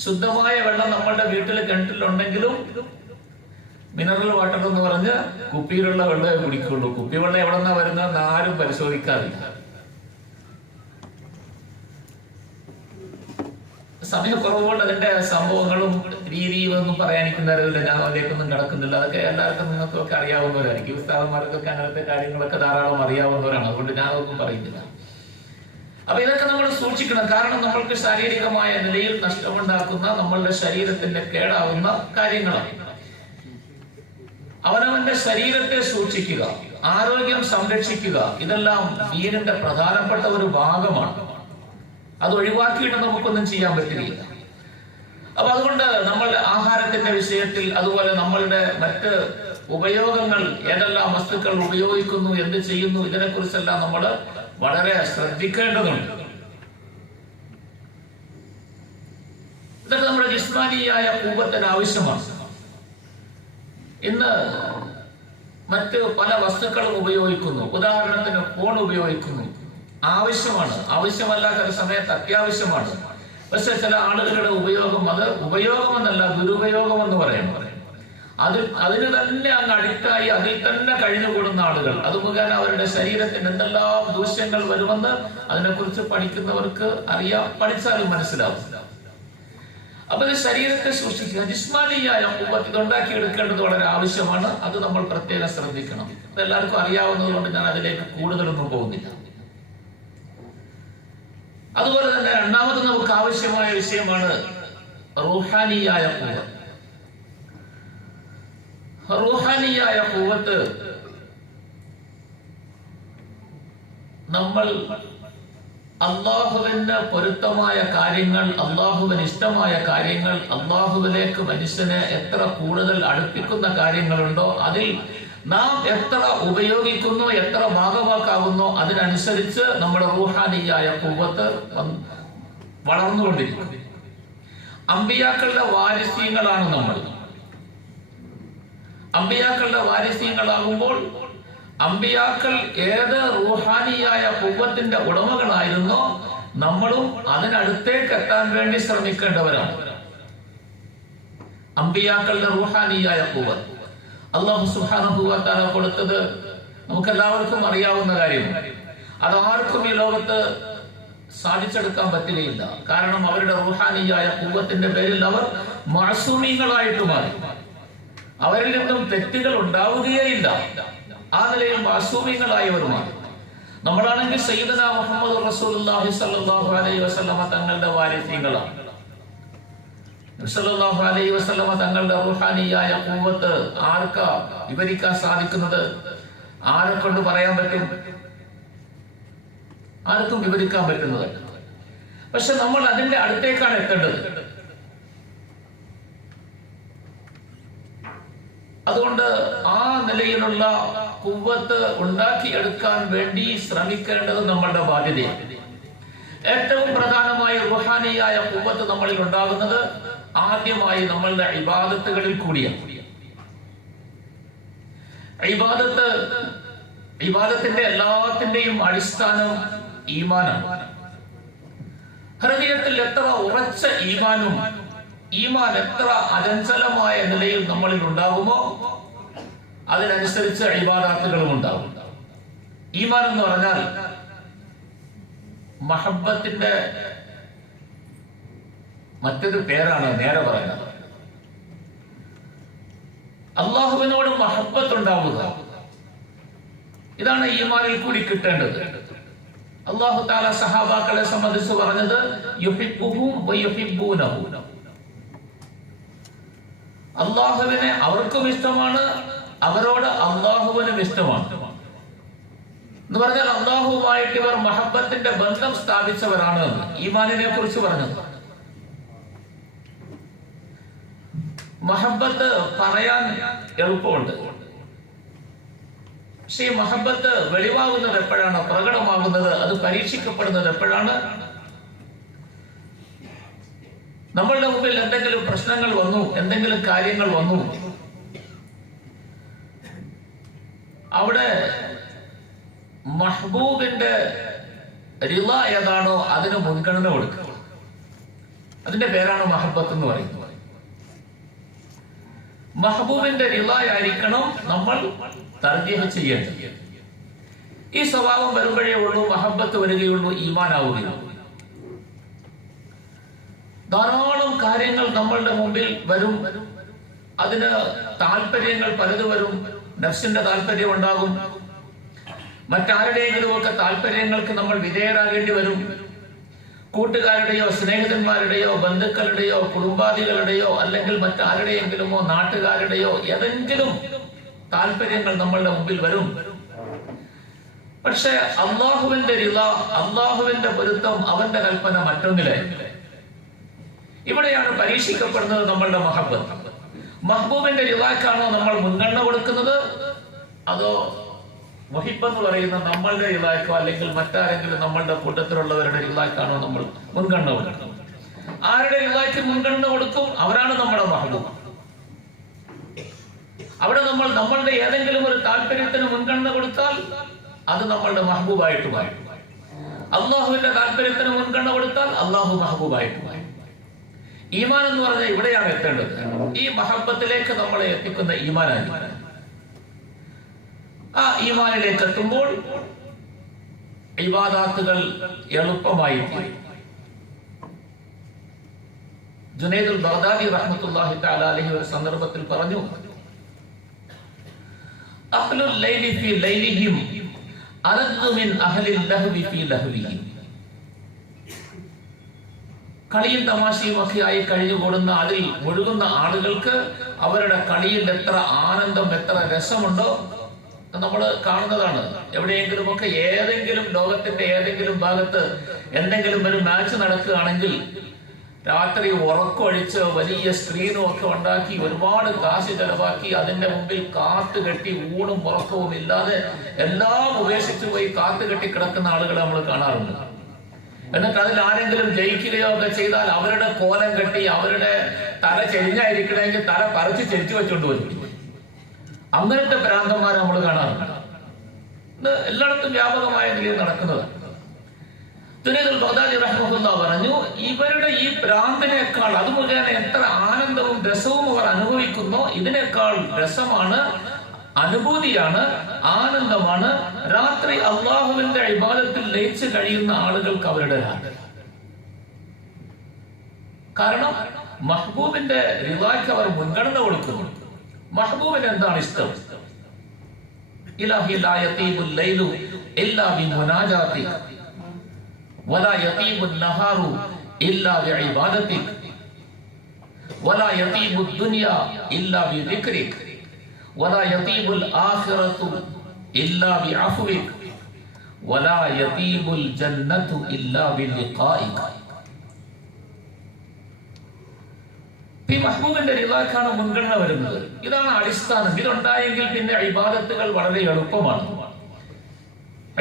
ശുദ്ധമായ വെള്ളം നമ്മളുടെ വീട്ടിൽ കിണറ്റിലുണ്ടെങ്കിലും മിനറൽ വാട്ടർ എന്ന് പറഞ്ഞ് കുപ്പിയിലുള്ള വെള്ളമേ കുടിക്കുള്ളൂ. കുപ്പിവെള്ളം എവിടെ നിന്നാ വരുന്നതെന്ന് ആരും പരിശോധിക്കാറില്ല. സമയക്കുറവുകൊണ്ട് അതിന്റെ സംഭവങ്ങളും രീതിയും ഒന്നും പറയാനിരിക്കുന്നവരില്ല. ഞാൻ അതിലേക്കൊന്നും കിടക്കുന്നില്ല. അതൊക്കെ എല്ലാവർക്കും നിങ്ങൾക്കൊക്കെ അറിയാവുന്നവരായിരിക്കും. ഉസ്താദന്മാർക്കൊക്കെ അങ്ങനത്തെ കാര്യങ്ങളൊക്കെ ധാരാളം അറിയാവുന്നവരാണ്. അതുകൊണ്ട് ഞാൻ അതൊന്നും പറയുന്നില്ല. അപ്പൊ ഇതൊക്കെ നമ്മൾ സൂക്ഷിക്കണം. കാരണം നമ്മൾക്ക് ശാരീരികമായ നിലയിൽ നഷ്ടമുണ്ടാക്കുന്ന, നമ്മളുടെ ശരീരത്തിന്റെ കേടാവുന്ന കാര്യങ്ങളാണ്. അവനവന്റെ ശരീരത്തെ സൂക്ഷിക്കുക, ആരോഗ്യം സംരക്ഷിക്കുക, ഇതെല്ലാം ദീനിന്റെ പ്രധാനപ്പെട്ട ഒരു ഭാഗമാണ്. അത് ഒഴിവാക്കിയിട്ട് നമുക്കൊന്നും ചെയ്യാൻ പറ്റുകയില്ല. അപ്പൊ അതുകൊണ്ട് നമ്മൾ ആഹാരത്തിന്റെ വിഷയത്തിൽ, അതുപോലെ നമ്മളുടെ മറ്റ് ഉപയോഗങ്ങൾ, ഏതെല്ലാം വസ്തുക്കൾ ഉപയോഗിക്കുന്നു, എന്ത് ചെയ്യുന്നു, ഇതിനെ കുറിച്ചെല്ലാം നമ്മൾ വളരെ ശ്രദ്ധിക്കേണ്ടതുണ്ട്. ഇതൊക്കെ നമ്മുടെ ജിസ്മാനിയായ ഖുവ്വത്തിന് ആവശ്യമാണ്. ഇന്ന് മറ്റ് പല വസ്തുക്കളും ഉപയോഗിക്കുന്നു. ഉദാഹരണത്തിന് ഫോൺ ഉപയോഗിക്കുന്നു. ആവശ്യമാണ്. ആവശ്യമല്ലാത്ത സമയത്ത് അത്യാവശ്യമാണ്. പക്ഷെ ചില ആളുകളുടെ ഉപയോഗം, അത് ഉപയോഗമെന്നല്ല, ദുരുപയോഗം എന്ന് പറയുന്നത്, അതിന് തന്നെ അങ്ങ് അഡിക്റ്റായി അതിൽ തന്നെ കഴിഞ്ഞുകൂടുന്ന ആളുകൾ. അത് മുഖേന അവരുടെ ശരീരത്തിന് എന്തെല്ലാം ദൂഷ്യങ്ങൾ വരുമെന്ന് അതിനെക്കുറിച്ച് പഠിക്കുന്നവർക്ക് അറിയാം, പഠിച്ചാലും മനസ്സിലാവും. അപ്പൊ ഇത് ശരീരത്തെ സൂക്ഷിക്കുക, ജിസ്മാനിയായ ഖുവ്വത്ത് ഇതുണ്ടാക്കിയെടുക്കേണ്ടത് വളരെ ആവശ്യമാണ്. അത് നമ്മൾ പ്രത്യേകം ശ്രദ്ധിക്കണം. ഇത് എല്ലാവർക്കും അറിയാവുന്നത് കൊണ്ട് ഞാൻ അതിലേക്ക് കൂടുതലൊന്നും പോകുന്നില്ല. അതുപോലെ തന്നെ രണ്ടാമത് നമുക്ക് ആവശ്യമായ വിഷയമാണ് റൂഹാനിയായ ഖുവ്വത്ത്. റൂഹാനിയായ ഖുവ്വത്ത് നമ്മൾ അള്ളാഹുവിന് പൊരുത്തമായ കാര്യങ്ങൾ, അള്ളാഹുവിന് ഇഷ്ടമായ കാര്യങ്ങൾ, അള്ളാഹുവിലേക്ക് മനുഷ്യനെ എത്ര കൂടുതൽ അടുപ്പിക്കുന്ന കാര്യങ്ങളുണ്ടോ അതിൽ നാം എത്ര ഉപയോഗിക്കുന്നു, എത്ര ഭാഗവാക്കാകുന്നോ അതിനനുസരിച്ച് നമ്മുടെ റൂഹാനിയായ ഖുവ്വത്ത് വളർന്നുകൊണ്ടിരിക്കും. അമ്പിയാക്കളുടെ വാരിസ്യങ്ങളാണ് നമ്മൾ. അമ്പിയാക്കളുടെ വാരിസ്യങ്ങളാകുമ്പോൾ അമ്പിയാക്കൾ ഏത് റൂഹാനിയായ ഖുവ്വത്തിന്റെ ഉടമകളായിരുന്നോ നമ്മളും അതിനടുത്തേക്ക് എത്താൻ വേണ്ടി ശ്രമിക്കേണ്ടവരാണ്. അമ്പിയാക്കളുടെ റൂഹാനിയായ ഖുവ്വത്ത് അല്ലാഹു സുബ്ഹാനഹു വ തആല കൊടുത്തത് നമുക്കെല്ലാവർക്കും അറിയാവുന്ന കാര്യമാണ്. അതാർക്കും ഈ ലോകത്ത് സാധിച്ചെടുക്കാൻ പറ്റുകയില്ല. കാരണം അവരുടെ റൂഹാനിയായ ഖുവ്വത്തിന്റെ പേരിൽ അവർ മഅസൂമീങ്ങളായിട്ട് മാറി. അവരിൽ നിന്നും തെറ്റുകൾ ഉണ്ടാവുകയേയില്ല. ആ നിലയിൽ മഅസൂമീങ്ങളായവരുമാണ്. നമ്മളാണെങ്കിൽ സയ്യിദനാ മുഹമ്മദ് റസൂലുള്ളാഹി സ്വല്ലല്ലാഹു അലൈഹി വസല്ലമ തങ്ങളുടെ വാരിസ്യങ്ങളാണ്. സല്ലല്ലാഹു അലൈഹി വസല്ലമ തങ്ങളുടെ റൂഹാനിയായ ഖുവ്വത്ത് ആർക്കാ വിവരിക്കാൻ സാധിക്കുന്നത്? ആരെ കൊണ്ട് പറയാൻ പറ്റും? ആർക്കും വിവരിക്കാൻ പറ്റുന്നത്. പക്ഷെ നമ്മൾ അതിന്റെ അടുത്തേക്കാണ് എത്തേണ്ടത്. അതുകൊണ്ട് ആ നിലയിലുള്ള ഖുവ്വത്ത് ഉണ്ടാക്കിയെടുക്കാൻ വേണ്ടി ശ്രമിക്കേണ്ടത് നമ്മളുടെ ബാധ്യതയാണ്. ഏറ്റവും പ്രധാനമായി റൂഹാനിയായ ഖുവ്വത്ത് നമ്മളിൽ ഉണ്ടാകുന്നത് ആദ്യമായി നമ്മളുടെ ഇബാദത്തുകളിൽ കൂടിയാണ്. ഇബാദത്തിന്റെ എല്ലാത്തിന്റെയും അടിസ്ഥാനം ഈമാനാണ്. ഹൃദയത്തിൽ എത്ര ഉറച്ച ഈമാൻ എത്ര അചഞ്ചലമായ നിലയിൽ നമ്മളിൽ ഉണ്ടാകുമോ അതിനനുസരിച്ച് ഇബാദത്തുകളും ഉണ്ടാകും. ഈമാൻ എന്ന് പറഞ്ഞാൽ മഹബ്ബത്തിന്റെ മറ്റൊരു പേരാണ്. നേരെ പറയുന്നത് അള്ളാഹുവിനോട് മഹബ്ബത്ത് ഉണ്ടാവുക, ഇതാണ് ഈമാനിൽ കൂടി കിട്ടേണ്ടത്. അല്ലാഹു തആല സഹാബാക്കളെ സംബന്ധിച്ച് പറഞ്ഞത് യുഹിബ്ബുഹും വയുഹിബ്ബൂനഹു. അള്ളാഹുവിനെ അവർക്കും ഇഷ്ടമാണ്, അവരോട് അള്ളാഹുവിനും ഇഷ്ടമാണ് എന്ന് പറഞ്ഞാൽ അള്ളാഹുവുമായിട്ട് ഇവർ മഹബത്തിന്റെ ബന്ധം സ്ഥാപിച്ചവരാണ് ഈമാനിനെ കുറിച്ച് പറഞ്ഞത്. മഹബത്ത് പറയാൻ എളുപ്പമുണ്ട്, പക്ഷെ ഈ മഹബത്ത് വെളിവാകുന്നത് എപ്പോഴാണ്, പ്രകടമാകുന്നത്, അത് പരീക്ഷിക്കപ്പെടുന്നത് എപ്പോഴാണ്? നമ്മളുടെ മുമ്പിൽ എന്തെങ്കിലും പ്രശ്നങ്ങൾ വന്നു, എന്തെങ്കിലും കാര്യങ്ങൾ വന്നു, അവിടെ മഹബൂബിന്റെ റിള ഏതാണോ അതിന് മുൻഗണന കൊടുക്കുക. അതിന്റെ പേരാണ് മഹബത്ത് എന്ന് പറയുന്നത്. മഹബൂബിന്റെ റിളയായിരിക്കണം നമ്മൾ തർജീഹ് ചെയ്യേണ്ടത്. ഈ സ്വഭാവം വരുമ്പോഴേ ഉള്ളൂ മഹബത്ത് വരികയുള്ളൂ, ഈമാനാവുകയുള്ളൂ. ധാരാളം കാര്യങ്ങൾ നമ്മളുടെ മുമ്പിൽ വരും, അതിന് താല്പര്യങ്ങൾ പലത് വരും. നഫ്സിന്റെ താല്പര്യം ഉണ്ടാകും, മറ്റാരുടെയെങ്കിലും ഒക്കെ താല്പര്യങ്ങൾക്ക് നമ്മൾ വിധേയരാകേണ്ടി വരും. കൂട്ടുകാരുടെയോ സ്നേഹിതന്മാരുടെയോ ബന്ധുക്കളുടെയോ കുടുംബാദികളുടെയോ അല്ലെങ്കിൽ മറ്റാരുടെയെങ്കിലുമോ നാട്ടുകാരുടെയോ ഏതെങ്കിലും താല്പര്യങ്ങൾ നമ്മളുടെ മുമ്പിൽ വരും. പക്ഷെ അള്ളാഹുവിന്റെ റിള, അള്ളാഹുവിന്റെ പൊരുത്തം, അവന്റെ കൽപ്പന മറ്റൊന്നിലായിരിക്കും. ഇവിടെയാണ് പരീക്ഷിക്കപ്പെടുന്നത് നമ്മളുടെ മഹബത്ത്. മഹബൂബിന്റെ റിളാക്കാണോ നമ്മൾ മുൻഗണന കൊടുക്കുന്നത്, അതോ മുഹിബ് പറയുന്ന നമ്മളുടെ റിളാക്കോ അല്ലെങ്കിൽ മറ്റാരെങ്കിലും നമ്മളുടെ കൂട്ടത്തിലുള്ളവരുടെ റിളാക്കാണോ നമ്മൾ മുൻഗണന കൊടുക്കുന്നത്? ആരുടെ റിളാക്ക് മുൻഗണന കൊടുക്കും, അവരാണ് നമ്മുടെ മഹബൂബ്. അവിടെ നമ്മൾ നമ്മളുടെ ഏതെങ്കിലും ഒരു താല്പര്യത്തിന് മുൻഗണന കൊടുത്താൽ അത് നമ്മളുടെ മഹബൂബായിട്ട് മാറും. അള്ളാഹുവിന്റെ താല്പര്യത്തിന് മുൻഗണന കൊടുത്താൽ അള്ളാഹു മഹബൂബായിട്ട് മാറും. ഈമാൻ എന്ന് പറഞ്ഞാൽ ഇവിടെയാണ് എത്തേണ്ടത്. ഈ മഹബത്തിലേക്ക് നമ്മളെ എത്തിക്കുന്ന ഈമാനാണ്. ആ ഈമാനിലേക്ക് എത്തുമ്പോൾ ഇബാദാത്തുകൾ എളുപ്പമായി. ജുനൈദുൽ ബഗ്ദാദി റഹ്മത്തുള്ളാഹി തആല അലൈഹി ഒരു സന്ദർഭത്തിൽ പറഞ്ഞു, അഹ്ലുൽ ലൈലി ഫീ ലൈലിഹിം അലദ്ദു മിൻ അഹ്ലിൽ ലഹ്വി ഫീ ലഹ്വിഹിം. കളിയും തമാശയും ഒക്കെ ആയി കഴിഞ്ഞുകൂടുന്ന, അതിൽ മുഴുകുന്ന ആളുകൾക്ക് അവരുടെ കളിയിൽ എത്ര ആനന്ദം, എത്ര രസമുണ്ടോ നമ്മൾ കാണുന്നതാണ്. എവിടെയെങ്കിലും ഒക്കെ ഏതെങ്കിലും ലോകത്തിന്റെ ഏതെങ്കിലും ഭാഗത്ത് എന്തെങ്കിലും ഒരു മാച്ച് നടക്കുകയാണെങ്കിൽ രാത്രി ഉറക്കൊഴിച്ച് വലിയ സ്ക്രീനും ഒക്കെ ഉണ്ടാക്കി ഒരുപാട് കാശ് ചെലവാക്കി അതിന്റെ മുമ്പിൽ കാത്തുകെട്ടി ഊണും ഉറക്കവും ഇല്ലാതെ എല്ലാം ഉപേക്ഷിച്ചു പോയി കാത്തുകെട്ടി കിടക്കുന്ന ആളുകളെ നമ്മൾ കാണാറുണ്ട്. എന്നിട്ട് അതിൽ ആരെങ്കിലും ജയിക്കുകയോ ഒക്കെ ചെയ്താൽ അവരുടെ കോലം കെട്ടി, അവരുടെ തല ചെരിഞ്ഞായിരിക്കണമെങ്കിൽ തല പറിച്ച് ചെരിച്ചു വെച്ചോണ്ട് വരും. അങ്ങനത്തെ ഭ്രാന്തന്മാരെ നമ്മൾ കാണാറുണ്ട്. ഇത് എല്ലായിടത്തും വ്യാപകമായ നിലയിൽ നടക്കുന്നതാണ്. ജുനൈദുൽ ബഗ്ദാദി റഹ്മത്തുള്ളാഹി പറഞ്ഞു, ഇവരുടെ ഈ ഭ്രാന്തിനേക്കാൾ, അത് മുഖേന എത്ര ആനന്ദവും രസവും അവർ അനുഭവിക്കുന്നോ, ഇതിനേക്കാൾ രസമാണ്, അനുഭൂതിയാണ്, ആനന്ദമാണ് രാത്രി അള്ളാഹുവിന്റെ ഇബാദത്തിൽ ലയിച്ച് കഴിയുന്ന ആളുകൾക്ക് അവരുടെ രാത്രി. കാരണം മഹ്ബൂബിന്റെ റിളായ്ക്ക് അവർ മുൻഗണന കൊടുക്കുന്നു. മഹ്ബൂബിന് എന്താണ് ഇഷ്ടം? ഇലാഹി ലാ യതീബുൽ ലൈലു ഇല്ലാ ബിമുനാജാതിക വലാ യതീബുൻ നഹാറു ഇല്ലാ ബിഇബാദതിക വലാ യതീബുദ് ദുനിയ ഇല്ലാ ബിദിക്രിക വലാ യതീബുൽ ആഖിറതു ഇല്ലാ ബിഅഫ്വിക വലാ യതീബുൽ ജന്നതു ഇല്ലാ ബിലിഖാഇക. ഈ മഹ്ബൂബിന്റെ റിളാക്കാണ് മുൻഗണന വരുന്നത്. ഇതാണ് അടിസ്ഥാനം. ഇതുണ്ടായെങ്കിൽ പിന്നെ ഇബാദത്തുകൾ വളരെ എളുപ്പമാണ്.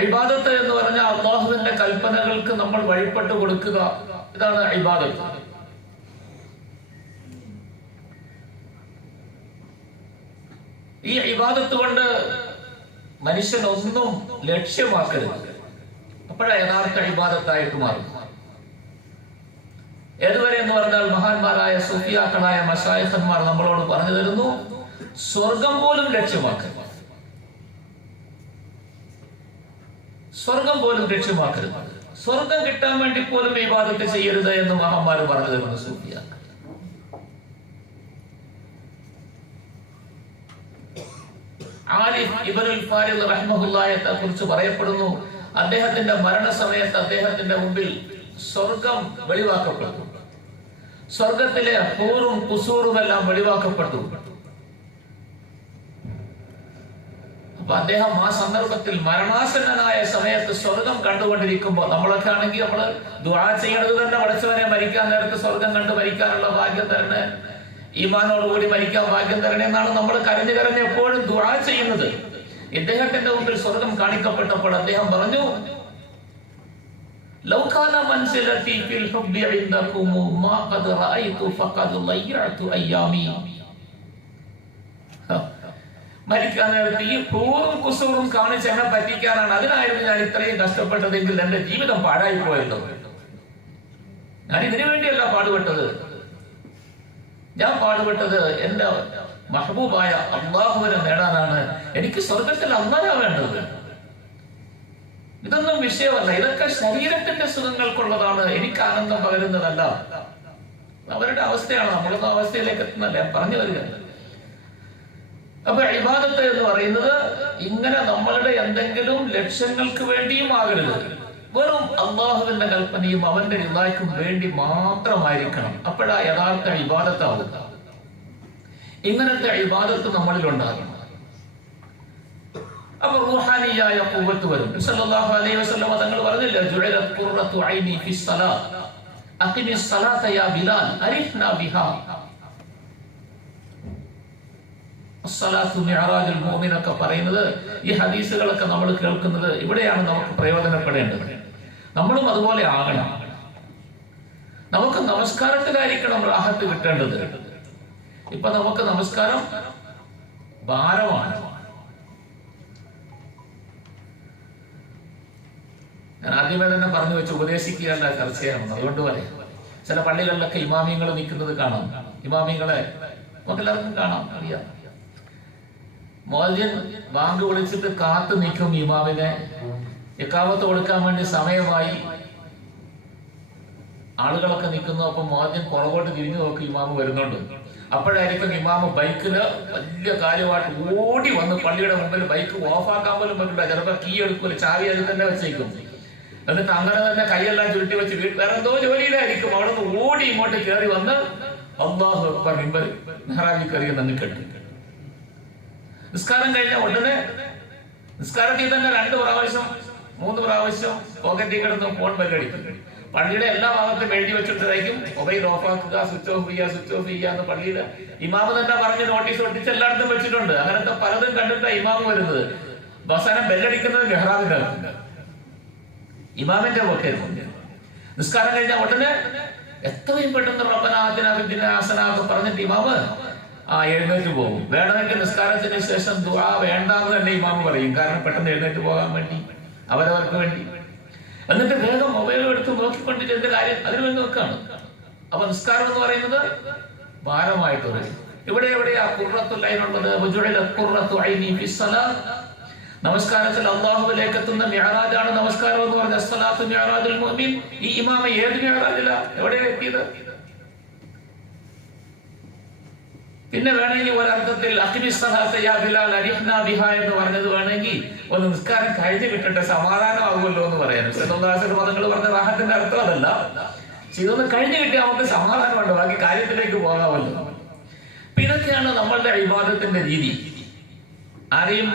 ഇബാദത്ത് എന്ന് പറഞ്ഞാൽ അള്ളാഹുവിന്റെ കൽപ്പനകൾക്ക് നമ്മൾ വഴിപ്പെട്ട് കൊടുക്കുക, ഇതാണ് ഇബാദത്ത്. ഈ ഇബാദത്ത് കൊണ്ട് മനുഷ്യൻ ഒന്നും ലക്ഷ്യമാക്കരുത്, അപ്പോഴാണ് യഥാർത്ഥ ഇബാദത്തായിട്ട് മാറും. ഏതുവരെ എന്ന് പറഞ്ഞാൽ മഹാന്മാരായ സൂഫിയാക്കളായ മശായിഖന്മാർ നമ്മളോട് പറഞ്ഞു തരുന്നു, സ്വർഗം പോലും ലക്ഷ്യമാക്കരുത്, സ്വർഗം പോലും ലക്ഷ്യമാക്കരുത്, സ്വർഗം കിട്ടാൻ വേണ്ടി പോലും ഇബാദത്ത് ചെയ്യരുത് എന്ന് മഹാന്മാർ പറഞ്ഞു തരുന്നു സൂഫിയാക്കൾ. ആലിഫ് ഇബ്നുൽ ഫാരിദ് റഹ്മത്തുള്ളാഹിയെ കുറിച്ച് പറയപ്പെടുന്നു, അദ്ദേഹത്തിന്റെ മരണസമയത്ത് അദ്ദേഹത്തിന്റെ മുമ്പിൽ സ്വർഗം വെളിവാക്കപ്പെട്ടു, സ്വർഗത്തിലെ ഹൂറും കുസൂറും എല്ലാം വെളിവാക്കപ്പെട്ടു. അപ്പൊ അദ്ദേഹം ആ സന്ദർഭത്തിൽ മരണാസന്നനായ സമയത്ത് സ്വർഗം കണ്ടുകൊണ്ടിരിക്കുമ്പോൾ, നമ്മളൊക്കെ ആണെങ്കിൽ നമ്മള് ദുആ ചെയ്യണത് തന്നെ പടച്ചവനെ മരിക്കാൻ നേരത്ത് സ്വർഗം കണ്ട് മരിക്കാനുള്ള ഭാഗ്യം തരണേ, ഈമാനോടുകൂടി മരിക്കാൻ ഭാഗ്യം തരണേ എന്നാണ് നമ്മൾ കരഞ്ഞ് കരഞ്ഞ് എപ്പോഴും ദുആ ചെയ്യുന്നത്. ഇദ്ദേഹത്തിന്റെ മുമ്പിൽ സ്വർഗം കാണിക്കപ്പെട്ടപ്പോൾ അദ്ദേഹം പറഞ്ഞു, ലൗ കാന മൻസിലതി ഫിൽ ഹുബ്ബി ഇൻദകും മാ ഖദ് റഅയ്തു ഫഖദ് ലയ്യഅതു അയ്യാമി. മരിക്കാൻ നേരത്ത് ഈ പൂറും കുസൂറും കാണിച്ച് എന്നെ പറ്റിക്കാനാണ്, അതിനായിരുന്നു ഞാൻ ഇത്രയും കഷ്ടപ്പെട്ടതെങ്കിൽ എന്റെ ജീവിതം പാഴായി പോയല്ലോ. ഞാൻ ഇതിനു വേണ്ടിയല്ല പാടുപെട്ടത്. ഞാൻ പാടുപെട്ടത് എന്റെ മഹബൂബായ അല്ലാഹുവിനെ നേടാനാണ്. എനിക്ക് സ്വർഗത്തിൽ അല്ലാഹുവാ വേണ്ടത്. ഇതൊന്നും വിഷയമല്ല. ഇതൊക്കെ ശരീരത്തിന്റെ സുഖങ്ങൾക്കുള്ളതാണ്, എനിക്ക് ആനന്ദം പകരുന്നതല്ല. അവരുടെ അവസ്ഥയാണ്, നമ്മളൊന്നും അവസ്ഥയിലേക്ക് എത്തുന്നല്ല, ഞാൻ പറഞ്ഞു വരിക. അപ്പൊ ഇബാദത്ത് എന്ന് പറയുന്നത് ഇങ്ങനെ നമ്മളുടെ എന്തെങ്കിലും ലക്ഷ്യങ്ങൾക്ക് വേണ്ടിയും ആകരുത്, വെറും അള്ളാഹുവിന്റെ കൽപ്പനയും അവന്റെ റിളായ്ക്കും വേണ്ടി മാത്രമായിരിക്കണം. അപ്പോഴാ യഥാർത്ഥ ഇബാദത്താവുക. ഇങ്ങനത്തെ ഇബാദത്ത് നമ്മളിൽ ഉണ്ടാകണം. അപ്പൊ റൂഹാനിയായ ഖുവ്വത്ത് വരും. സല്ലല്ലാഹു അലൈഹി വസല്ലം തങ്ങൾ പറഞ്ഞില്ല, ജുഇലത് ഖുർറത്തു ഐനി ഫിസ് സലാത്ത് അഖിമിസ് സലാത യാ ബിലാൽ അരിഫ്നാ ബിഹാ. അസ്സലാത്തു മിഅറാജുൽ മുഅ്മിൻ ഒക്കെ പറയുന്നത്, ഈ ഹദീസുകളൊക്കെ നമ്മൾ കേൾക്കുന്നത് ഇവിടെയാണ് നമുക്ക് പ്രയോജനപ്പെടേണ്ടത്. നമ്മളും അതുപോലെ ആകണം. നമുക്ക് നമസ്കാരത്തിലായിരിക്കണം റാഹത്ത് കിട്ടേണ്ടത്. ഇപ്പൊ നമുക്ക് നമസ്കാരം ഭാരമാണ്. ഞാൻ ആദ്യമേ തന്നെ പറഞ്ഞു വെച്ച് ഉപദേശിക്കുകയല്ല, ചർച്ച ചെയ്യണം. അതുകൊണ്ട് പറയാം, ചില പള്ളികളിലൊക്കെ ഇമാമിയങ്ങൾ നിൽക്കുന്നത് കാണാം. ഇമാമിയങ്ങളെ നമുക്കെല്ലാവർക്കും കാണാം, അറിയാം. മുഅദ്ദിൻ ബാങ്ക് വിളിച്ചിട്ട് കാത്തു നിൽക്കും ഇമാമിനെ. ഇഖാമത്ത് കൊടുക്കാൻ വേണ്ടി സമയമായി, ആളുകളൊക്കെ നിൽക്കുന്നു. അപ്പൊ മുഅദ്ദിൻ പുറകോട്ട് തിരിഞ്ഞു നോക്കി, ഇമാമ് വരുന്നുണ്ട്. അപ്പോഴായിരിക്കും ഇമാമ് ബൈക്കില് വലിയ കാര്യമായിട്ട് ഓടി വന്ന് പള്ളിയുടെ മുമ്പിൽ ബൈക്ക് ഓഫാക്കാൻ പോലും പറ്റില്ല. ചിലപ്പോൾ കീ എടുക്കൂല, ചാവി അതിൽ തന്നെ വെച്ചേക്കും. എന്നിട്ട് അങ്ങനെ തന്നെ കൈയെല്ലാം ചുരുട്ടി വെച്ച് വേറെ എന്തോ ജോലിയിലായിരിക്കും. അവിടെ നിന്ന് ഓടി ഇങ്ങോട്ട് കയറി വന്ന് അല്ലാഹു അക്ബർ മിമ്പർ മെഹ്റാബിൽ കയറി നിന്ന് കേട്ടു. നിസ്കാരം കഴിഞ്ഞ ഉടനെ നിസ്കാരത്തിൽ തന്നെ 2 പ്രാവശ്യം 3 പ്രാവശ്യം പോക്കറ്റിൽ കിടന്ന് ഫോൺ ബെല്ലടിക്കും. പള്ളിയുടെ എല്ലാ ഭാഗത്തും എഴുതി വെച്ചിട്ടായിരിക്കും മൊബൈൽ ഓഫാക്കുക, സ്വിച്ച് ഓഫ് ചെയ്യുക എന്ന് പള്ളിയിൽ ഇമാമ് തന്നെ പറഞ്ഞ് നോട്ടീസ് ഒട്ടിച്ച് എല്ലായിടത്തും വെച്ചിട്ടുണ്ട്. അങ്ങനത്തെ പലതും കണ്ടിട്ടാണ് ഇമാമ് വരുന്നത്. അവസാനം ബെല്ലടിക്കുന്നത് മെഹ്റാബിന്റെ ഇമാമിന്റെ പോക്കായിരുന്നു. നിസ്കാരം കഴിഞ്ഞ ഉടനെ എത്രയും പെട്ടെന്ന് റബ്ബനാ ആതിനാ ഫിദ്ദുനിയാ ഹസന എന്ന് പറഞ്ഞിട്ട് ഇമാമ് എഴുന്നേറ്റ് പോകും. വേണമെങ്കിൽ നിസ്കാരത്തിന് ശേഷം ദുആ വേണ്ടാന്ന് തന്നെ ഇമാമ് പറയും. കാരണം പെട്ടെന്ന് എഴുന്നേറ്റ് പോകാൻ വേണ്ടി, അവരവർക്ക് വേണ്ടി. എന്നിട്ട് വേഗം മൊബൈൽ എടുത്ത് നോക്കിക്കൊണ്ടിട്ട് എന്റെ കാര്യം അതിന് വേണ്ടി നോക്കാണ്. അപ്പൊ നിസ്കാരം എന്ന് പറയുന്നത് ഭാരമായിട്ട് വരും. ഇവിടെ എവിടെയാ ഖുർറത്തുൽ ഐനുള്ളത്? വജുഇലത് ഖുർറത്തു ഐനി ഫിസ് സലാത്ത്. നമസ്കാരത്തിൽ അല്ലാഹുവിലേക്ക് എത്തുന്ന മിഅറാജാണ് നമസ്കാരം എന്ന് പറഞ്ഞ അസ്സലാത്തു മിഅറാജുൽ മുഅ്മിൻ. ഈ ഇമാമ ഏത് മിഅറാജിലാ എവിടെയാ എത്തിയത്? പിന്നെ വേണമെങ്കിൽ ഒരർത്ഥത്തിൽ അഖിമിസ് സലാത യാ ബിലാൽ അരിഫ്നാ ബിഹാ എന്ന് പറഞ്ഞത് വേണമെങ്കിൽ ഒന്ന് നിസ്കാരം കഴിഞ്ഞ് കിട്ടട്ടെ, സമാധാനമാകുമല്ലോ എന്ന് പറയാൻ. പദങ്ങൾ പറഞ്ഞ റാഹത്തിന്റെ അർത്ഥം അതല്ല. ഇതൊന്ന് കഴിഞ്ഞ് കിട്ടിയാൽ നമുക്ക് സമാധാനമുണ്ട്, ബാക്കി കാര്യത്തിലേക്ക് പോകാമല്ലോ. ഇതൊക്കെയാണ് നമ്മളുടെ ഇബാദത്തിന്റെ രീതി. ആരെയും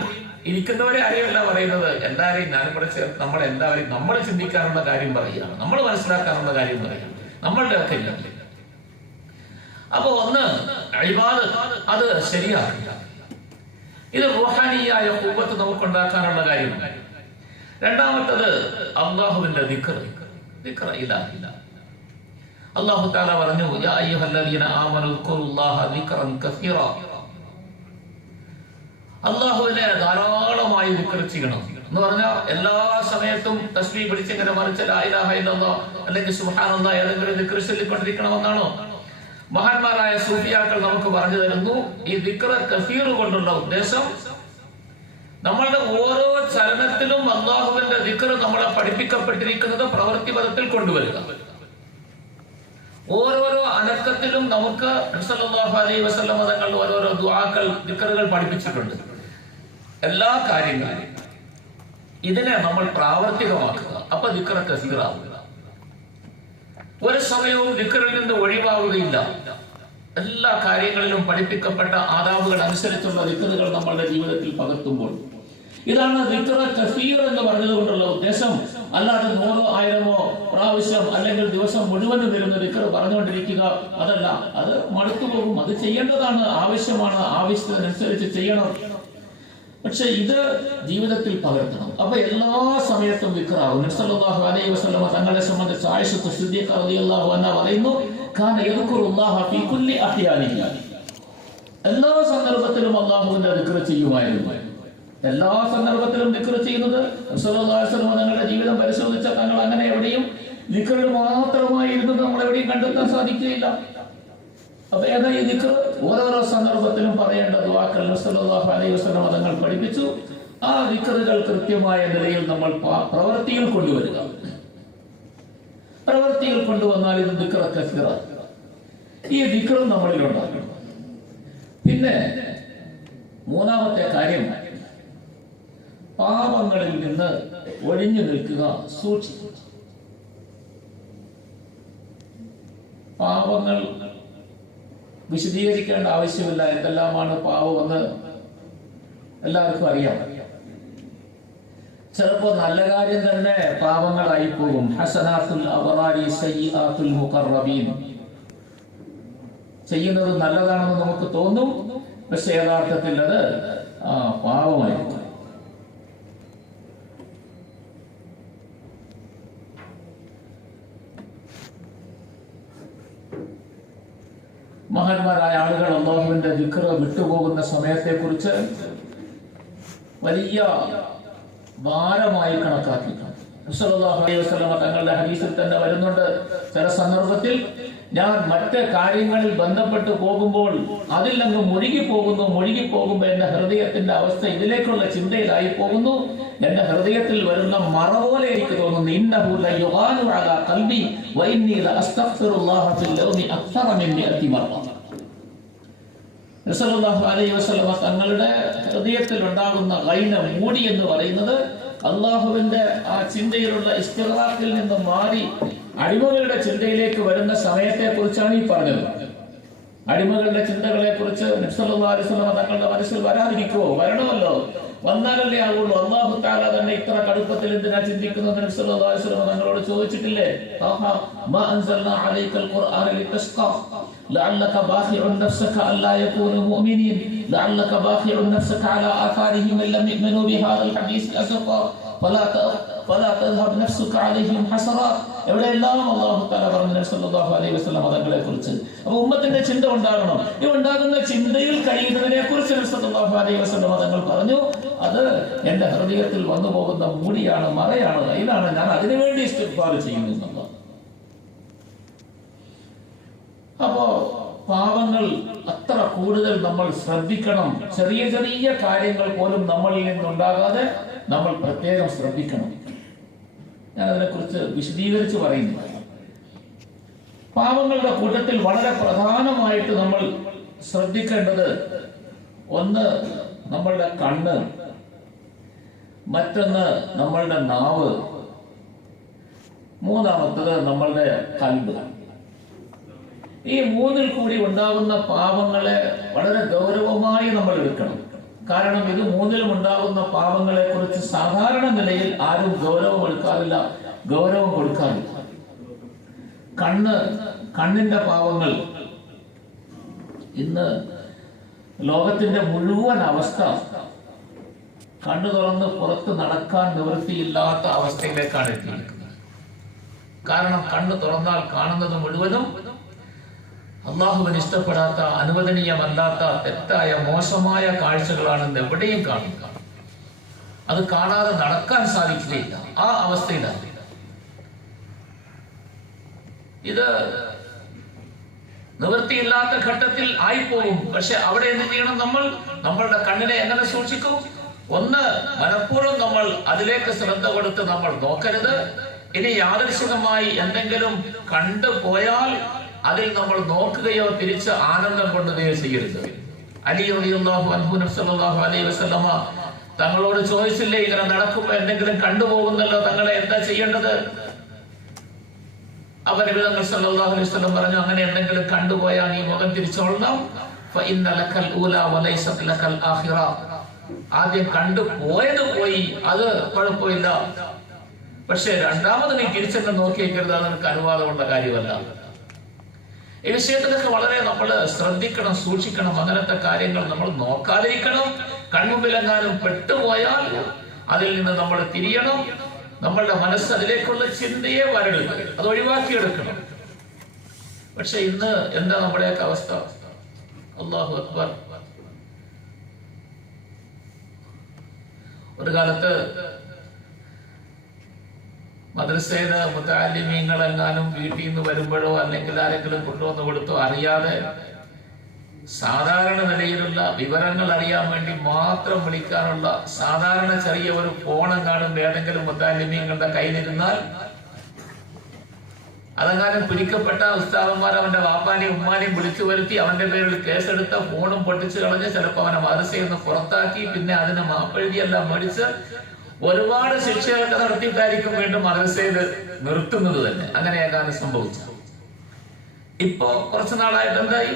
ഇരിക്കുന്നവരെ അറിയല്ല പറയുന്നത്, എല്ലാവരെയും ഞാനും കൂടെ ചേർത്ത് നമ്മളെല്ലാവരെയും നമ്മൾ ചിന്തിക്കാനുള്ള കാര്യം പറയുകയാണ്, നമ്മൾ മനസ്സിലാക്കാനുള്ള കാര്യം പറയുകയാണ്. നമ്മളുടെ ഒക്കെ ഇല്ല. അപ്പൊ ഒന്ന് ഇബാദത്ത്, അത് ശരിയാക്കില്ല. ഇത് റൂഹാനിയായ ഖുവ്വത്ത് നമുക്കുണ്ടാക്കാനുള്ള കാര്യം. രണ്ടാമത്തത് അല്ലാഹുവിന്റെ ദിക്ർ ഇലാഹി. അല്ലാഹു തആല പറഞ്ഞു, യാ അയ്യുഹല്ലദീന ആമനൂ ഉസ്കുറുല്ലാഹ ദിക്റൻ കസീറാ. അല്ലാഹുവിനെ ധാരാളമായി ദിക്ർ ചെയ്യണം എന്ന് പറഞ്ഞാൽ എല്ലാ സമയത്തും തസ്ബീഹ് പിടിച്ചിങ്ങനെ മറിച്ച് ലാ ഇലാഹ ഇല്ലല്ലാഹ് അല്ലെങ്കിൽ സുബ്ഹാനല്ലാഹ് ഏതെങ്കിലും ദിക്ർ ചൊല്ലിക്കൊണ്ടിരിക്കണമെന്നാണോ? മഹാന്മാരായ സൂഫിയാക്കൾ നമുക്ക് പറഞ്ഞു തരുന്നു, ഈ ദിക്ർ കസീർ കൊണ്ടുള്ള ഉദ്ദേശം നമ്മളുടെ ഓരോ ചലനത്തിലും അല്ലാഹുവിന്റെ ദിക്ർ നമ്മളെ പഠിപ്പിക്കപ്പെട്ടിരിക്കുന്നത് പ്രവൃത്തി പദത്തിൽ കൊണ്ടുവരിക. ഓരോരോ അനക്കത്തിലും നമുക്ക് സല്ലല്ലാഹു അലൈഹി വസല്ലം തങ്ങൾ ഓരോരോ ദുആകൾ ദിക്റുകൾ പഠിപ്പിച്ചിട്ടുണ്ട്. എല്ലാ കാര്യങ്ങളും ഇതിനെ നമ്മൾ പ്രാവർത്തികമാക്കുക. അപ്പൊ ദിക്ർ കസീറാവുക. ഒരു സമയവും ദിക്റിൽ നിന്ന് ഒഴിവാവുകയില്ല. എല്ലാ കാര്യങ്ങളിലും പഠിപ്പിക്കപ്പെട്ട ആദാബുകൾ അനുസരിച്ചുള്ള ദിക്റുകൾ നമ്മളുടെ ജീവിതത്തിൽ പകർത്തുമ്പോൾ ഇതാണ് ദിക്ർ കസീർ എന്ന് പറഞ്ഞത് കൊണ്ടുള്ള ഉദ്ദേശം. അല്ലാതെ 100,000 പ്രാവശ്യം അല്ലെങ്കിൽ ദിവസം മുഴുവൻ വരുന്ന ദിക്ർ പറഞ്ഞുകൊണ്ടിരിക്കുക, അതല്ല. അത് മടുത്തു പോകും. അത് ചെയ്യേണ്ടതാണ്, ആവശ്യമാണ്, ആവശ്യത്തിനനുസരിച്ച് ചെയ്യണം. പക്ഷെ ഇത് ജീവിതത്തിൽ പകർത്തണം. അപ്പൊ എല്ലാ സമയത്തും ദിക്റാവും. നബി സല്ലല്ലാഹു അലൈഹി വസല്ലം തങ്ങളെ സംബന്ധിച്ച് ആയിഷ സിദ്ദീഖ റളിയല്ലാഹു അൻഹ പറയുന്നു, കാന യദ്കുറുല്ലാഹ ഫീ കുല്ലി അഹ്യാനിഹി. എല്ലാ സന്ദർഭത്തിലും അല്ലാഹുവിന്റെ ദിക്ർ ചെയ്യുമായിരുന്നു. എല്ലാ സന്ദർഭത്തിലും ദിക്ർ ചെയ്യുന്നത്. നബി സല്ലല്ലാഹു അലൈഹി വസല്ലം തങ്ങളുടെ ജീവിതം പരിശോധിച്ചാൽ തങ്ങൾ അങ്ങനെ എവിടെയും ദിക്റിൽ മാത്രമായി ഇരുന്നത് നമ്മൾ എവിടെയും കണ്ടെത്താൻ സാധിക്കുകയില്ല. അപ്പൊ ഏതാ ഈ ദിക്ർ? ഓരോരോ സന്ദർഭത്തിലും പറയേണ്ട ദുആക്കൾ നബി സല്ലല്ലാഹു അലൈഹി വസല്ലം തങ്ങൾ പഠിപ്പിച്ചു. ആ ദിക്റുകൾ കൃത്യമായ നിലയിൽ നമ്മൾ പ്രവൃത്തിയിൽ കൊണ്ടുവരിക. പ്രവൃത്തിയിൽ കൊണ്ടുവന്നാൽ ഇത് ദിക്ർ കസീറ. ഈ ദിക്റും നമ്മളിൽ ഉണ്ടാകും. പിന്നെ മൂന്നാമത്തെ കാര്യം, പാപങ്ങളിൽ നിന്ന് ഒഴിഞ്ഞു നിൽക്കുക, സൂക്ഷിക്കുക. പാപങ്ങൾ വിശദീകരിക്കേണ്ട ആവശ്യമില്ല. എന്തെല്ലാമാണ് പാപമെന്ന് എല്ലാവർക്കും അറിയാം. ചിലപ്പോൾ നല്ല കാര്യം തന്നെ പാപങ്ങളായി പോകും. ഹസനാത്തുൽ അബ്റാരി സയ്യിആത്തുൽ മുഖറബീൻ. ചെയ്യുന്നത് നല്ലതാണെന്ന് നമുക്ക് തോന്നും, പക്ഷെ യഥാർത്ഥത്തിൽ അത് പാപമായിരിക്കും. മഹാന്മാരായ ആളുകൾ അല്ലാഹുവിന്റെ ദിക്ർ വിട്ടുപോകുന്ന സമയത്തെക്കുറിച്ച് വലിയ ഭാരമായി കണക്കാക്കിയിട്ടുണ്ട്. സല്ലല്ലാഹു അലൈഹി വസല്ലം തങ്ങളുടെ ഹദീസിൽ തന്നെ വരുന്നുണ്ട്, ചില സന്ദർഭത്തിൽ ഞാൻ മറ്റ് കാര്യങ്ങളിൽ ബന്ധപ്പെട്ട് പോകുമ്പോൾ അതിൽ അങ്ങ് മുഴുകി പോകുമ്പോൾ എന്റെ ഹൃദയത്തിന്റെ അവസ്ഥ ഇതിലേക്കുള്ള ചിന്തയിലായി പോകുന്നു. എന്റെ ഹൃദയത്തിൽ വരുന്ന മറ പോലെ എനിക്ക് തോന്നുന്നു. ഇന്നഹു ലയുഗാനു അലാ ഖൽബി വഇന്നി ലഅസ്തഗ്ഫിറുല്ലാഹ ഫിൽ യൗമി അക്സറ മിൻ 100 മറ. റസൂലുള്ളാഹി അലൈഹി വസല്ലം തങ്ങളുടെ ഹൃദയത്തിൽ ഉണ്ടാകുന്ന ഗൈന, മൂടി എന്ന് പറയുന്നത് അള്ളാഹുവിന്റെ ആ ചിന്തയിലുള്ള ഇസ്തിഗ്റാഖിൽ നിന്ന് മാറി അടിമകളുടെ ചിന്തയിലേക്ക് വരുന്ന സമയത്തെ കുറിച്ചാണ് ഈ പറഞ്ഞത്. അടിമകളുടെ ചിന്തകളെ കുറിച്ച് നബി സല്ലല്ലാഹു അലൈഹി വസല്ലം തങ്ങളുടെ മനസ്സിൽ വരാതിരിക്കുമോ? വരണമല്ലോ, വന്നാലല്ലേ ആവുള്ളൂ. അല്ലാഹു തആല തന്നെ ഇത്ര കടുപ്പത്തിൽ എന്തിനാ ചിന്തിക്കുന്നത്? നബി സല്ലല്ലാഹു അലൈഹി വസല്ലം തങ്ങളോട് ചോദിച്ചിട്ടില്ലേ? മാ അൻസൽനാ അലൈക്കൽ ഖുർആന ലിതസ്ഖാ ലഅല്ലക ബാഖിഉൻ നഫ്സക അല്ലാ യകൂനു മുഅ്മിനീൻ ലഅല്ലക ബാഖിഉൻ നഫ്സക അലാ ആഥാരിഹിം ലം യുഅ്മിനൂ ബിഹാദൽ ഹദീസ് അസഫാ ഫലാ തദ്ഹബ് നഫ്സുക അലൈഹിം ഹസറാത്ത്. എവിടെയെല്ലാം അല്ലാഹു തആല പറഞ്ഞു നബി സല്ലല്ലാഹു അലൈഹി വസല്ലം തങ്ങളെ കുറിച്ച്. അപ്പോൾ ഉമ്മത്തിന്റെ ചിന്ത ഉണ്ടാകണം. ഈ ഉണ്ടാകുന്ന ചിന്തയിൽ കഴിയുന്നതിനെ കുറിച്ച് നബി സല്ലല്ലാഹു അലൈഹി വസല്ലം തങ്ങൾ പറഞ്ഞു, അത് എന്റെ ഹൃദയത്തിൽ വന്നു പോകുന്ന മൂടിയാണ്, മറയാണ്, ഇതാണ്. ഞാൻ അതിനുവേണ്ടി ഇസ്തിഗ്ഫാർ ചെയ്യുന്നു എന്നുള്ളത്. അപ്പോ പാപങ്ങൾ അത്ര കൂടുതൽ നമ്മൾ ശ്രദ്ധിക്കണം. ചെറിയ ചെറിയ കാര്യങ്ങൾ പോലും നമ്മളിൽ നിന്നുണ്ടാകാതെ നമ്മൾ പ്രത്യേകം ശ്രദ്ധിക്കണം. ഞാൻ അതിനെക്കുറിച്ച് വിശദീകരിച്ച് പറയുന്നു. പാപങ്ങളുടെ കൂട്ടത്തിൽ വളരെ പ്രധാനമായിട്ട് നമ്മൾ ശ്രദ്ധിക്കേണ്ടത്, ഒന്ന് നമ്മളുടെ കണ്ണ്, മറ്റൊന്ന് നമ്മളുടെ നാവ്, മൂന്നാമത്തത് നമ്മളുടെ കൽബ്. ഈ മൂന്നിൽ കൂടി ഉണ്ടാകുന്ന പാപങ്ങളെ വളരെ ഗൗരവമായി നമ്മൾ എടുക്കണം. കാരണം ഇത് മൂന്നിലും ഉണ്ടാകുന്ന പാപങ്ങളെ കുറിച്ച് സാധാരണ നിലയിൽ ആരും ഗൗരവം എടുക്കാറില്ല, ഗൗരവം കൊടുക്കാറില്ല. കണ്ണിന്റെ പാപങ്ങൾ ഇന്ന് ലോകത്തിന്റെ മുഴുവൻ അവസ്ഥ കണ്ണു തുറന്ന് പുറത്ത് നടക്കാൻ നിവൃത്തിയില്ലാത്ത അവസ്ഥയിലേക്കാണ് എത്തിയിരിക്കുന്നത്. കാരണം കണ്ണു തുറന്നാൽ കാണുന്നത് മുഴുവനും അള്ളാഹുവിന് ഇഷ്ടപ്പെടാത്ത, അനുവദനീയമല്ലാത്ത, തെറ്റായ, മോശമായ കാഴ്ചകളാണെന്ന് എവിടെയും കാണുക. അത് കാണാതെ നടക്കാൻ സാധിക്കുകയില്ല. ആ അവസ്ഥയിലാണ് ഇത്. നിവൃത്തിയില്ലാത്ത ഘട്ടത്തിൽ ആയിപ്പോകും. പക്ഷെ അവിടെ എന്ത് ചെയ്യണം? നമ്മളുടെ കണ്ണിനെ എങ്ങനെ സൂക്ഷിക്കും? ഒന്ന്, മനഃപൂർവ്വം നമ്മൾ അതിലേക്ക് ശ്രദ്ധ കൊടുത്ത് നമ്മൾ നോക്കരുത്. ഇനി യാദൃശ്ചികമായി എന്തെങ്കിലും കണ്ടുപോയാൽ അതിൽ നമ്മൾ നോക്കുകയോ തിരിച്ച് ആനന്ദം കൊണ്ടുകയോ ചെയ്യരുത്. അലി റളിയല്ലാഹു അൻഹു നബി സല്ലല്ലാഹു അലൈഹി വസല്ലമ തങ്ങളോട് ചോദിച്ചില്ലേ, ഇങ്ങനെ നടക്കുമ്പോൾ എന്തെങ്കിലും കണ്ടുപോകുന്നല്ലോ, തങ്ങളെ എന്താ ചെയ്യേണ്ടത്? അവർ നബി സല്ലല്ലാഹു അലൈഹി വസല്ലം പറഞ്ഞു, അങ്ങനെ എന്തെങ്കിലും കണ്ടുപോയാൽ നീ മുഖം തിരിച്ചോളണം. ഫഇന്ന ലക്കൽ ഊല വലൈസത് ലക്കൽ ആഖിറ. ആദ്യം കണ്ടു പോയത് പോയി, അത് കുഴപ്പമില്ല. പക്ഷെ രണ്ടാമത് നീ തിരിച്ചെന്ന് നോക്കിയേക്കരുത്, അത് നിനക്ക് അനുവാദമുള്ള കാര്യമല്ല. ഈ വിഷയത്തിലൊക്കെ വളരെ നമ്മൾ ശ്രദ്ധിക്കണം, സൂക്ഷിക്കണം. അങ്ങനത്തെ കാര്യങ്ങൾ നമ്മൾ നോക്കാതിരിക്കണം. കൺമുമ്പിലെങ്ങാനും പെട്ടുപോയാൽ അതിൽ നിന്ന് നമ്മൾ തിരിയണം. നമ്മളുടെ മനസ്സ് അതിലേക്കുള്ള ചിന്തയെ വരരുത്, അത് ഒഴിവാക്കിയെടുക്കണം. പക്ഷെ ഇന്ന് എന്താ നമ്മുടെയൊക്കെ അവസ്ഥ? അല്ലാഹു അക്ബർ. ഒരു കാലത്ത് മദ്രസയിലെ മുതഅല്ലിമീങ്ങളെങ്ങാനും വീട്ടിൽ നിന്ന് വരുമ്പോഴോ അല്ലെങ്കിൽ ആരെങ്കിലും കൊണ്ടുവന്ന് കൊടുത്തോ അറിയാതെ സാധാരണ നിലയിലുള്ള വിവരങ്ങൾ അറിയാൻ വേണ്ടി മാത്രം വിളിക്കാനുള്ള സാധാരണ ചെറിയ ഒരു ഫോണെങ്ങാനും ഏതെങ്കിലും മുതഅല്ലിമീങ്ങളുടെ കയ്യിലിരുന്നാൽ അതെങ്ങാനും പിടിക്കപ്പെട്ട ഉസ്താദന്മാർ അവന്റെ വാപ്പാനെയും ഉമ്മാനെയും വിളിച്ചു വരുത്തി അവന്റെ പേരിൽ കേസെടുത്ത ഫോണും പൊട്ടിച്ചു കളഞ്ഞ് ചിലപ്പോൾ അവനെ മദ്രസയിൽ നിന്ന് പുറത്താക്കി പിന്നെ അതിനെ മാപ്പെഴുതിയെല്ലാം മേടിച്ച് ഒരുപാട് ശിക്ഷയൊക്കെ നടത്തിയിട്ടായിരിക്കും വീണ്ടും മദ്രസയിൽ നിർത്തുന്നത് തന്നെ. അങ്ങനെയാകാനും സംഭവിച്ചു. ഇപ്പോ കുറച്ചു നാളായിട്ട് എന്തായി?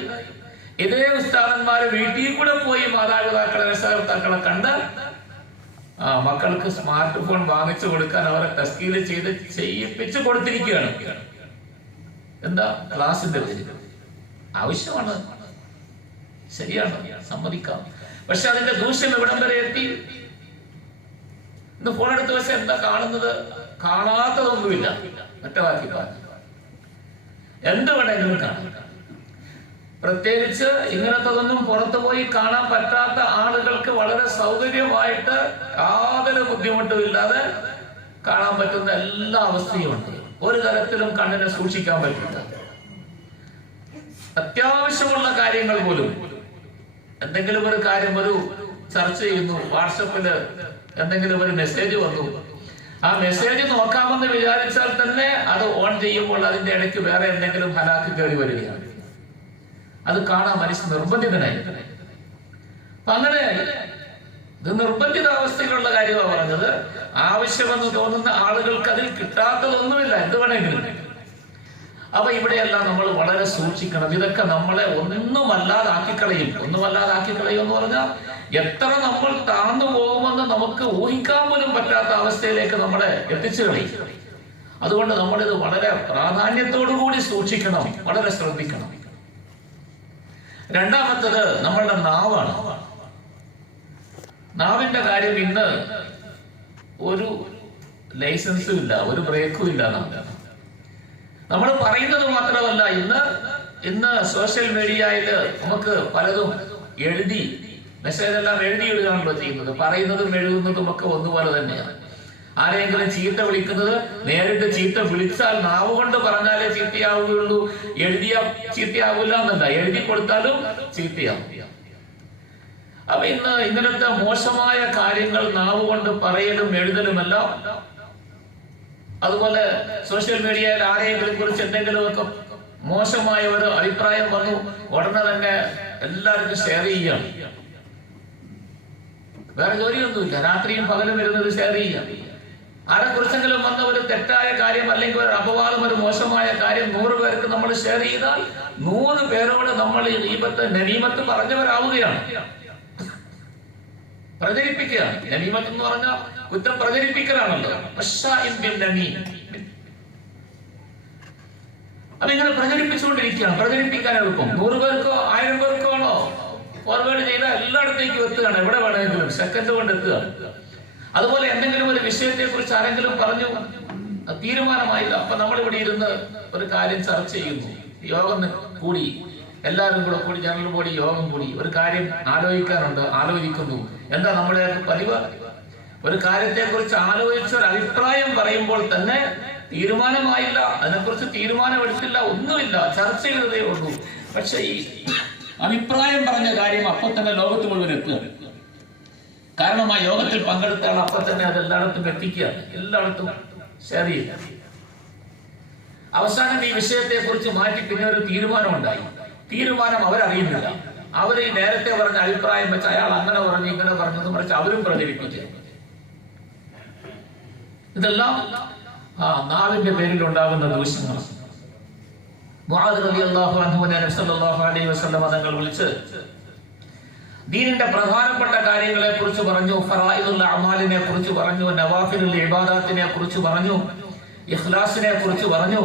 ഇതേ ഉസ്താദന്മാര് വീട്ടിൽ കൂടെ പോയി മാതാപിതാക്കളെ രക്ഷകർത്താക്കളെ കണ്ട് മക്കൾക്ക് സ്മാർട്ട് ഫോൺ വാങ്ങിച്ചു കൊടുക്കാൻ അവരെ തസ്കീൽ ചെയ്ത് ചെയ്യിപ്പിച്ചു കൊടുത്തിരിക്കുകയാണ്. എന്താ? ക്ലാസിന്റെ പേര്. ആവശ്യമാണ്, ശരിയാണ്, സമ്മതിക്കാം. പക്ഷെ അതിന്റെ ദൂഷ്യം എവിടം വരെ എത്തി? ഇന്ന് ഫോൺ എടുത്ത് വെച്ച് എന്താ കാണുന്നത്? കാണാത്തതൊന്നുമില്ല. ഒറ്റ വാക്കി പറഞ്ഞു, എന്ത് വേണമെങ്കിലും കാണാം. പ്രത്യേകിച്ച് ഇങ്ങനത്തതൊന്നും പുറത്തു പോയി കാണാൻ പറ്റാത്ത ആളുകൾക്ക് വളരെ സൗകര്യമായിട്ട് യാതൊരു ബുദ്ധിമുട്ടും ഇല്ലാതെ കാണാൻ പറ്റുന്ന എല്ലാ അവസ്ഥയും ഉണ്ട്. ഒരു തരത്തിലും കണ്ണിനെ സൂക്ഷിക്കാൻ പറ്റില്ല. അത്യാവശ്യമുള്ള കാര്യങ്ങൾ പോലും എന്തെങ്കിലും ഒരു കാര്യം ഒരു ചർച്ച ചെയ്യുന്നു, വാട്സപ്പില് എന്തെങ്കിലും ഒരു മെസ്സേജ് വന്നു, ആ മെസ്സേജ് നോക്കാമെന്ന് വിചാരിച്ചാൽ തന്നെ അത് ഓൺ ചെയ്യുമ്പോൾ അതിന്റെ ഇടയ്ക്ക് വേറെ എന്തെങ്കിലും ഹലാക്ക് കയറി വരികയാണ്. അത് കാണാൻ മനുഷ്യൻ നിർബന്ധിതനായി. അപ്പൊ അങ്ങനെ ഇത് നിർബന്ധിത അവസ്ഥയിലുള്ള കാര്യമാണ് പറഞ്ഞത്. ആവശ്യമെന്ന് തോന്നുന്ന ആളുകൾക്ക് അതിൽ കിട്ടാത്തതൊന്നുമില്ല, എന്ത് വേണമെങ്കിലും. അപ്പൊ ഇവിടെയെല്ലാം നമ്മൾ വളരെ സൂക്ഷിക്കണം. ഇതൊക്കെ നമ്മളെ ഒന്നുമല്ലാതാക്കിക്കളയും. ഒന്നുമല്ലാതാക്കിക്കളയും എന്ന് പറഞ്ഞാൽ എത്ര നമ്മൾ താഴ്ന്നു പോകുമെന്ന് നമുക്ക് ഊഹിക്കാൻ പോലും പറ്റാത്ത അവസ്ഥയിലേക്ക് നമ്മളെ എത്തിച്ചു കളയും. അതുകൊണ്ട് നമ്മളിത് വളരെ പ്രാധാന്യത്തോടു കൂടി സൂക്ഷിക്കണം, വളരെ ശ്രദ്ധിക്കണം. രണ്ടാമത്തത് നമ്മളുടെ നാവാണ്. നാവിന്റെ കാര്യം ഇന്ന് ഒരു ലൈസൻസും ഇല്ല, ഒരു ബ്രേക്കും ഇല്ല. നമ്മൾ പറയുന്നത് മാത്രമല്ല, ഇന്ന് സോഷ്യൽ മീഡിയയിൽ നമുക്ക് പലതും എഴുതി മെസ്സേജ് എല്ലാം എഴുതിയിടുകയാണല്ലോ ചെയ്യുന്നത്. പറയുന്നതും എഴുതുന്നതും ഒക്കെ ഒന്നുപോലെ തന്നെയാണ്. ആരെങ്കിലും ചീത്ത വിളിക്കുന്നത് നേരിട്ട് ചീത്ത വിളിച്ചാൽ നാവ് കൊണ്ട് പറഞ്ഞാലേ ചീത്തയാവുകയുള്ളൂ, എഴുതിയാ ചീത്തയാവില്ല എന്നല്ല, എഴുതി കൊടുത്താലും ചീത്തയാവും. അപ്പൊ ഇങ്ങനത്തെ മോശമായ കാര്യങ്ങൾ നാവ് കൊണ്ട് പറയലും എഴുതലുമെല്ലാം, അതുപോലെ സോഷ്യൽ മീഡിയയിൽ ആരെയെങ്കിലും കുറിച്ച് എന്തെങ്കിലുമൊക്കെ മോശമായ ഒരു അഭിപ്രായം വന്നു ഉടനെ തന്നെ എല്ലാവർക്കും ഷെയർ ചെയ്യാണ്. വേറെ ജോലിയൊന്നുമില്ല, രാത്രിയും പകലും വരുന്നത് ഷെയർ ചെയ്യാം. ആരെ കുറിച്ചെങ്കിലും വന്ന ഒരു തെറ്റായ കാര്യം അല്ലെങ്കിൽ ഒരു അപവാദം, ഒരു മോശമായ കാര്യം 100 പേർക്ക് നമ്മൾ ഷെയർ ചെയ്താൽ 100 പേരോട് നമ്മൾ ഈ ഗീബത്ത് നമീമത്ത് പറഞ്ഞവരാവുകയാണ്, പ്രചരിപ്പിക്കുകയാണ്. നമീമത്ത് എന്ന് പറഞ്ഞാൽ കുറ്റം പ്രചരിപ്പിക്കലാണല്ലോ. അപ്പൊ ഇങ്ങനെ പ്രചരിപ്പിച്ചുകൊണ്ടിരിക്കുകയാണ്. പ്രചരിപ്പിക്കാൻ എളുപ്പം 100 പേർക്കോ 1000 പേർക്കോ ആണോ ഫോർവേഡ് ചെയ്താൽ എല്ലായിടത്തേക്കും എത്തുകയാണ്, എവിടെ വേണമെങ്കിലും സെക്കൻഡ് കൊണ്ട് എത്തുകയാണ്. അതുപോലെ എന്തെങ്കിലും ഒരു വിഷയത്തെ കുറിച്ച് ആരെങ്കിലും പറഞ്ഞു, തീരുമാനമായില്ല. അപ്പൊ നമ്മളിവിടെ ഇരുന്ന് ഒരു കാര്യം ചർച്ച ചെയ്യുന്നു, യോഗം കൂടി, എല്ലാവരും കൂടി ജനറൽ ബോഡി യോഗം കൂടി ഒരു കാര്യം ആലോചിക്കാനുണ്ട്, ആലോചിക്കുന്നു. എന്താ നമ്മുടെ പതിവ്? ഒരു കാര്യത്തെ കുറിച്ച് ആലോചിച്ച ഒരു അഭിപ്രായം പറയുമ്പോൾ തന്നെ തീരുമാനമായില്ല, അതിനെക്കുറിച്ച് തീരുമാനമെടുത്തില്ല, ഒന്നുമില്ല, ചർച്ച ചെയ്തതേ ഉള്ളൂ. പക്ഷെ ഈ അഭിപ്രായം പറഞ്ഞ കാര്യം അപ്പൊ തന്നെ ലോകത്ത് മുഴുവൻ എത്തുക. കാരണം ആ യോഗത്തിൽ പങ്കെടുത്താണ് അപ്പൊ തന്നെ അത് എല്ലായിടത്തും എത്തിക്കുകയാണ്, എല്ലായിടത്തും ഷെയർ ചെയ്യുക. അവസാനം ഈ വിഷയത്തെ കുറിച്ച് മാറ്റി പിന്നെ ഒരു തീരുമാനം ഉണ്ടായി. തീരുമാനം അവരറിയുന്നില്ല. അവർ ഈ നേരത്തെ പറഞ്ഞ അഭിപ്രായം വെച്ച് അയാൾ അങ്ങനെ പറഞ്ഞു ഇങ്ങനെ പറഞ്ഞെന്ന് മറിച്ച് അവരും പ്രചരിപ്പിക്കുക. ഇതെല്ലാം നാവിന്റെ പേരിൽ ഉണ്ടാകുന്ന ദൂഷ്യങ്ങൾ. മുആദ് റളിയല്ലാഹു അൻഹുവിനെ നബി സല്ലല്ലാഹു അലൈഹി വസല്ലം തങ്ങൾ വിളിച്ച് ദീനിന്റെ പ്രധാനപ്പെട്ട കാര്യങ്ങളെ കുറിച്ച് പറഞ്ഞു, ഫറായിദുൽ അഅമാലിനെ കുറിച്ച് പറഞ്ഞു, നവാഫിലുൽ ഇബാദത്തിനെ കുറിച്ച് പറഞ്ഞു, ഇഖ്ലാസിനെ കുറിച്ച് പറഞ്ഞു,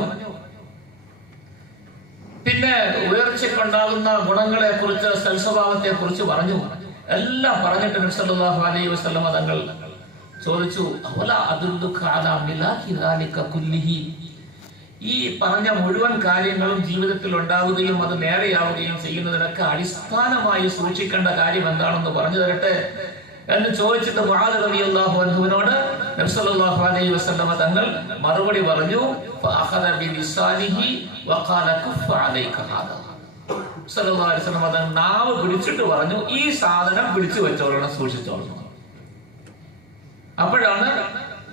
പിന്നെ ഉയർച്ചയ്ക്കുണ്ടാകുന്ന ഗുണങ്ങളെ കുറിച്ച്, സൽസ്വഭാവത്തെ കുറിച്ച് പറഞ്ഞു. എല്ലാം പറഞ്ഞിട്ട് നബി സല്ലല്ലാഹു അലൈഹി വസല്ലം തങ്ങൾ ചോദിച്ചു, അവല അദുല്ലുക അലാ മിലാക്കി ദാലിക കുല്ലിഹി, ഈ പറഞ്ഞ മുഴുവൻ കാര്യങ്ങളും ജീവിതത്തിൽ ഉണ്ടാവുകയും അത് നേരെയാവുകയും ചെയ്യുന്നതിനൊക്കെ അടിസ്ഥാനമായി സൂക്ഷിക്കേണ്ട കാര്യം എന്താണെന്ന് പറഞ്ഞു തരട്ടെ എന്ന് ചോദിച്ചിട്ട് മുആദ് റളിയല്ലാഹു അൻഹുവിനോട് നബി സല്ലല്ലാഹു അലൈഹി വസല്ലം തങ്ങൾ മറുപടി പറഞ്ഞു, ഫഅഖദ ബിലിസാനിഹി വഖാല കുഫ അലൈക ഹാദാ. സല്ലല്ലാഹു അലൈഹി വസല്ലം തങ്ങൾ നാവ് പിടിച്ചിട്ട് പറഞ്ഞു, ഈ സാധനം പിടിച്ചു വെച്ചോളണം, സൂക്ഷിച്ചോളണം. അപ്പോഴാണ്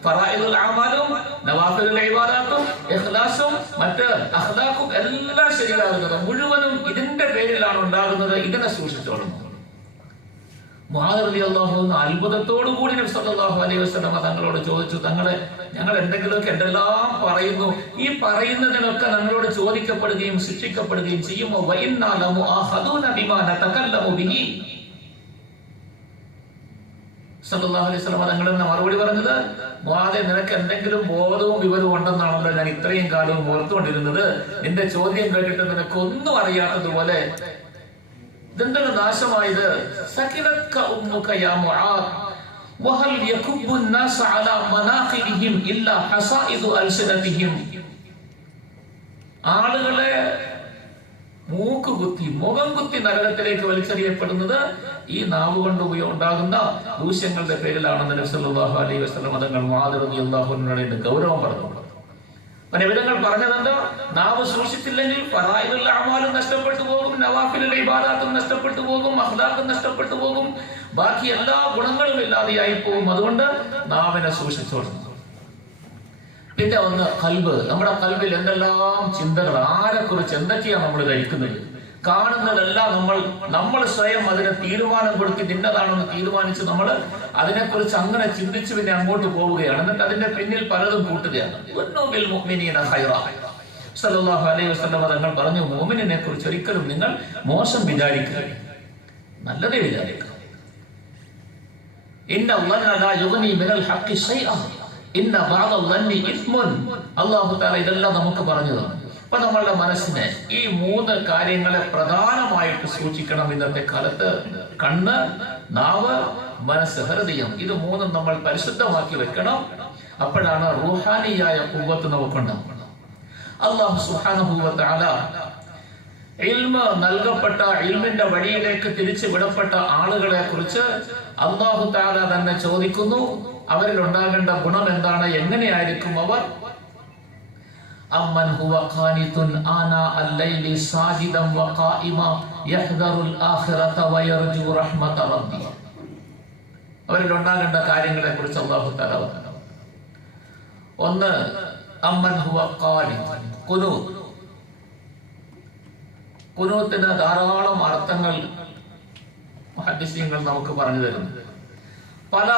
ഫറായിദുൽ അഅമാലും നവാഫിലുൽ ഇബാദത്തും ഇഖ്ലാസും മറ്റ് അഖ്ലാഖും എല്ലാം ശരിയാകുന്നത്. മുഴുവനും ഇതിന്റെ പേരിലാണ് ഉണ്ടാകുന്നത്. ഇതിനെ സൂക്ഷിച്ചോളണം. മുആദ് റളിയല്ലാഹു അൻഹു അത്ഭുതത്തോടു കൂടി നബി സല്ലല്ലാഹു അലൈഹി വസല്ലം തങ്ങളോട് ചോദിച്ചു, തങ്ങളെ ഞങ്ങൾ എന്തെങ്കിലുമൊക്കെ എന്തെല്ലാം പറയുന്നു, ഈ പറയുന്നതിനൊക്കെ ഞങ്ങളോട് ചോദിക്കപ്പെടുകയും ശിക്ഷിക്കപ്പെടുകയും ചെയ്യുമോ? വഇന്നാ ലമുആഖദൂന ബിമാ നതകല്ലമു ബിഹി. സല്ലല്ലാഹു അലൈഹി വസല്ലം തങ്ങൾ എന്ന മറുപടി പറഞ്ഞത്, മുആദേ, നിനക്ക് എന്തെങ്കിലും ബോധവും വിവരവും ഉണ്ടെന്നാണല്ലോ ഞാൻ ഇത്രയും കാലവും ഓർത്തുകൊണ്ടിരുന്നത്. നിന്റെ ചോദ്യം കേട്ടിട്ട് നിനക്ക് ഒന്നും അറിയാത്തതുപോലെ. ഇതെന്തൊരു നാശമായത്. സകിലത്ക ഉമ്മുക യാ മുആദ് വഹൽ യകുബ്ബു الناس على مناخرهم ഇല്ലാ ഹസായിദു അൽസിനതിഹിം. ആളുകളെ മൂക്ക് കുത്തി മുഖം കുത്തി നരകത്തിലേക്ക് വലിച്ചെറിയപ്പെടുന്നത് ഈ നാവ് കൊണ്ട് ഉണ്ടാകുന്ന ദൂഷ്യങ്ങളുടെ പേരിലാണെന്ന് നബി സല്ലല്ലാഹു അലൈഹി വസല്ലം തങ്ങൾ മുആദ് റളിയല്ലാഹു അൻഹുവിനോട് ഗൗരവം പറഞ്ഞു. നബിതങ്ങൾ പറഞ്ഞതെന്തോ, നാവ് സൂക്ഷിച്ചില്ലെങ്കിൽ ഫറായിദുൽ അഅമാലും നഷ്ടപ്പെട്ടു പോകും, നവാഫിലുൽ ഇബാദത്തും നഷ്ടപ്പെട്ടു പോകും, അഖ്ലാഖും നഷ്ടപ്പെട്ടു പോകും, ബാക്കി എല്ലാ ഗുണങ്ങളും ഇല്ലാതെയായി പോകും. അതുകൊണ്ട് നാവിനെ സൂക്ഷിച്ചോളണം. പിന്നെ ഒന്ന് കൽബ്. നമ്മുടെ കൽബിൽ എന്തെല്ലാം ചിന്തകൾ, ആരെക്കുറിച്ച് എന്തൊക്കെയാണ് നമ്മൾ ധരിക്കുന്നത്, കാണുന്നതെല്ലാം നമ്മൾ സ്വയം അതിനെ തീരുമാനം കൊടുത്ത് ഇന്നതാണെന്ന് തീരുമാനിച്ച് നമ്മൾ അതിനെക്കുറിച്ച് അങ്ങനെ ചിന്തിച്ച് പിന്നെ അങ്ങോട്ട് പോവുകയാണ്. എന്നിട്ട് അതിന്റെ പിന്നിൽ പലതും കൂട്ടുകയാണ്. സല്ലല്ലാഹു അലൈഹി വസല്ലം തങ്ങൾ പറഞ്ഞു, മുഅ്മിനിനെ കുറിച്ച് ഒരിക്കലും നിങ്ങൾ മോശം വിചാരിക്കുക, നല്ലതേ വിചാരിക്കുക. അല്ലാഹു തആല ഇതെല്ലാം നമുക്ക് പറഞ്ഞു തന്നു. അപ്പൊ നമ്മളുടെ മനസ്സിനെ ഈ മൂന്ന് കാര്യങ്ങളെ പ്രധാനമായിട്ട് സൂക്ഷിക്കണം. ഇന്നത്തെ കാലത്ത് കണ്ണ്, നാവ്, മനസ്സ്, ഹൃദയം, ഇത് മൂന്നും നമ്മൾ പരിശുദ്ധമാക്കി വെക്കണം. അപ്പോഴാണ് റൂഹാനിയായ ഖുവ്വത്ത് നമുക്കുണ്ടാവുക. അല്ലാഹു സുബ്ഹാനഹു വ തആല ഇൽമ് നൽകപ്പെട്ട, ഇൽമിന്റെ വഴിയിലേക്ക് തിരിച്ചു വിടപ്പെട്ട ആളുകളെ കുറിച്ച് അല്ലാഹു തആല തന്നെ ചോദിക്കുന്നു. അവരിൽ ഉണ്ടാകേണ്ട ഗുണം എന്താണ്? എങ്ങനെയായിരിക്കും അവർ? അമ്മൻ ഹുവ ഖാനിതുൻ ആനാ അൽ-ലൈലി സാജിദൻ വഖായിമാ യഹ്ദറുൽ ആഖിറത വയർജു റഹ്മത റബ്ബി. അവരിൽ ഉണ്ടാകേണ്ട കാര്യങ്ങളെ കുറിച്ച് അല്ലാഹു തആല പറഞ്ഞു. ഒന്ന്, അമ്മൻ ഹുവ ഖാനിതുൻ, ഖുനൂത്ത്. ഖുനൂത്തിന് ധാരാളം അർത്ഥങ്ങൾ മുഹദ്ദിസീങ്ങൾ നമുക്ക് പറഞ്ഞു തരുന്നു. പല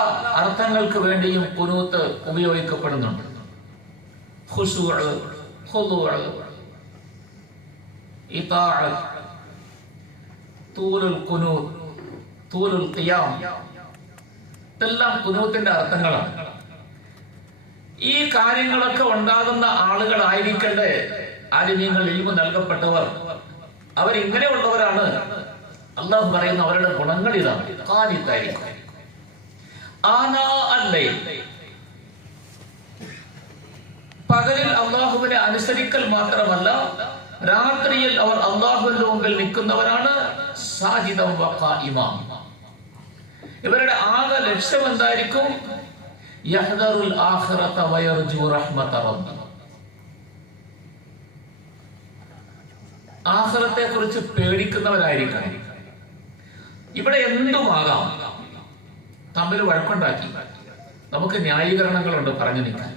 അർത്ഥങ്ങൾക്ക് വേണ്ടിയും ഖുനൂത്ത് ഉപയോഗിക്കപ്പെടുന്നുണ്ട്. ഖുശൂഅ്, ഖുദൂഅ്, ഇതാഅത്ത്, തൂലുൽ ഖുനൂത്ത്, തൂലുൽ ഖിയാം, ഇതെല്ലാം ഖുനൂത്തിന്റെ അർത്ഥങ്ങളാണ്. ഈ കാര്യങ്ങളൊക്കെ ഉണ്ടാകുന്ന ആളുകളായിരിക്കട്ടെ ആലിമീങ്ങൾ, ഇൽമു നൽകപ്പെട്ടവർ. അവരിങ്ങനെയുള്ളവരാണ്. അല്ലാഹു പറയുന്ന അവരുടെ ഗുണങ്ങൾ ഇതാണ്. ഖാനിതായിരിക്കും. ആനാ അൽ-ലൈൽ, പകലിൽ അള്ളാഹുവിനെ അനുസരിക്കൽ മാത്രമല്ല, രാത്രിയിൽ അവർ അള്ളാഹുവിന്റെ മുമ്പിൽ നിൽക്കുന്നവരാണ്. സാജിദൻ വഖായിമാ. ഇവരുടെ ആകെ ലക്ഷ്യം എന്തായിരിക്കും? യഹ്ദറുൽ ആഖിറത വയർജു റഹ്മത റബ്ബി. ആഖിറത്തെ കുറിച്ച് പേടിക്കുന്നവരായിരിക്കണം. ഇവിടെ എന്തുമാകാം. തമ്മിൽ വഴക്കുണ്ടാക്കി നമുക്ക് ന്യായീകരണങ്ങളുണ്ട് പറഞ്ഞു നിൽക്കാൻ.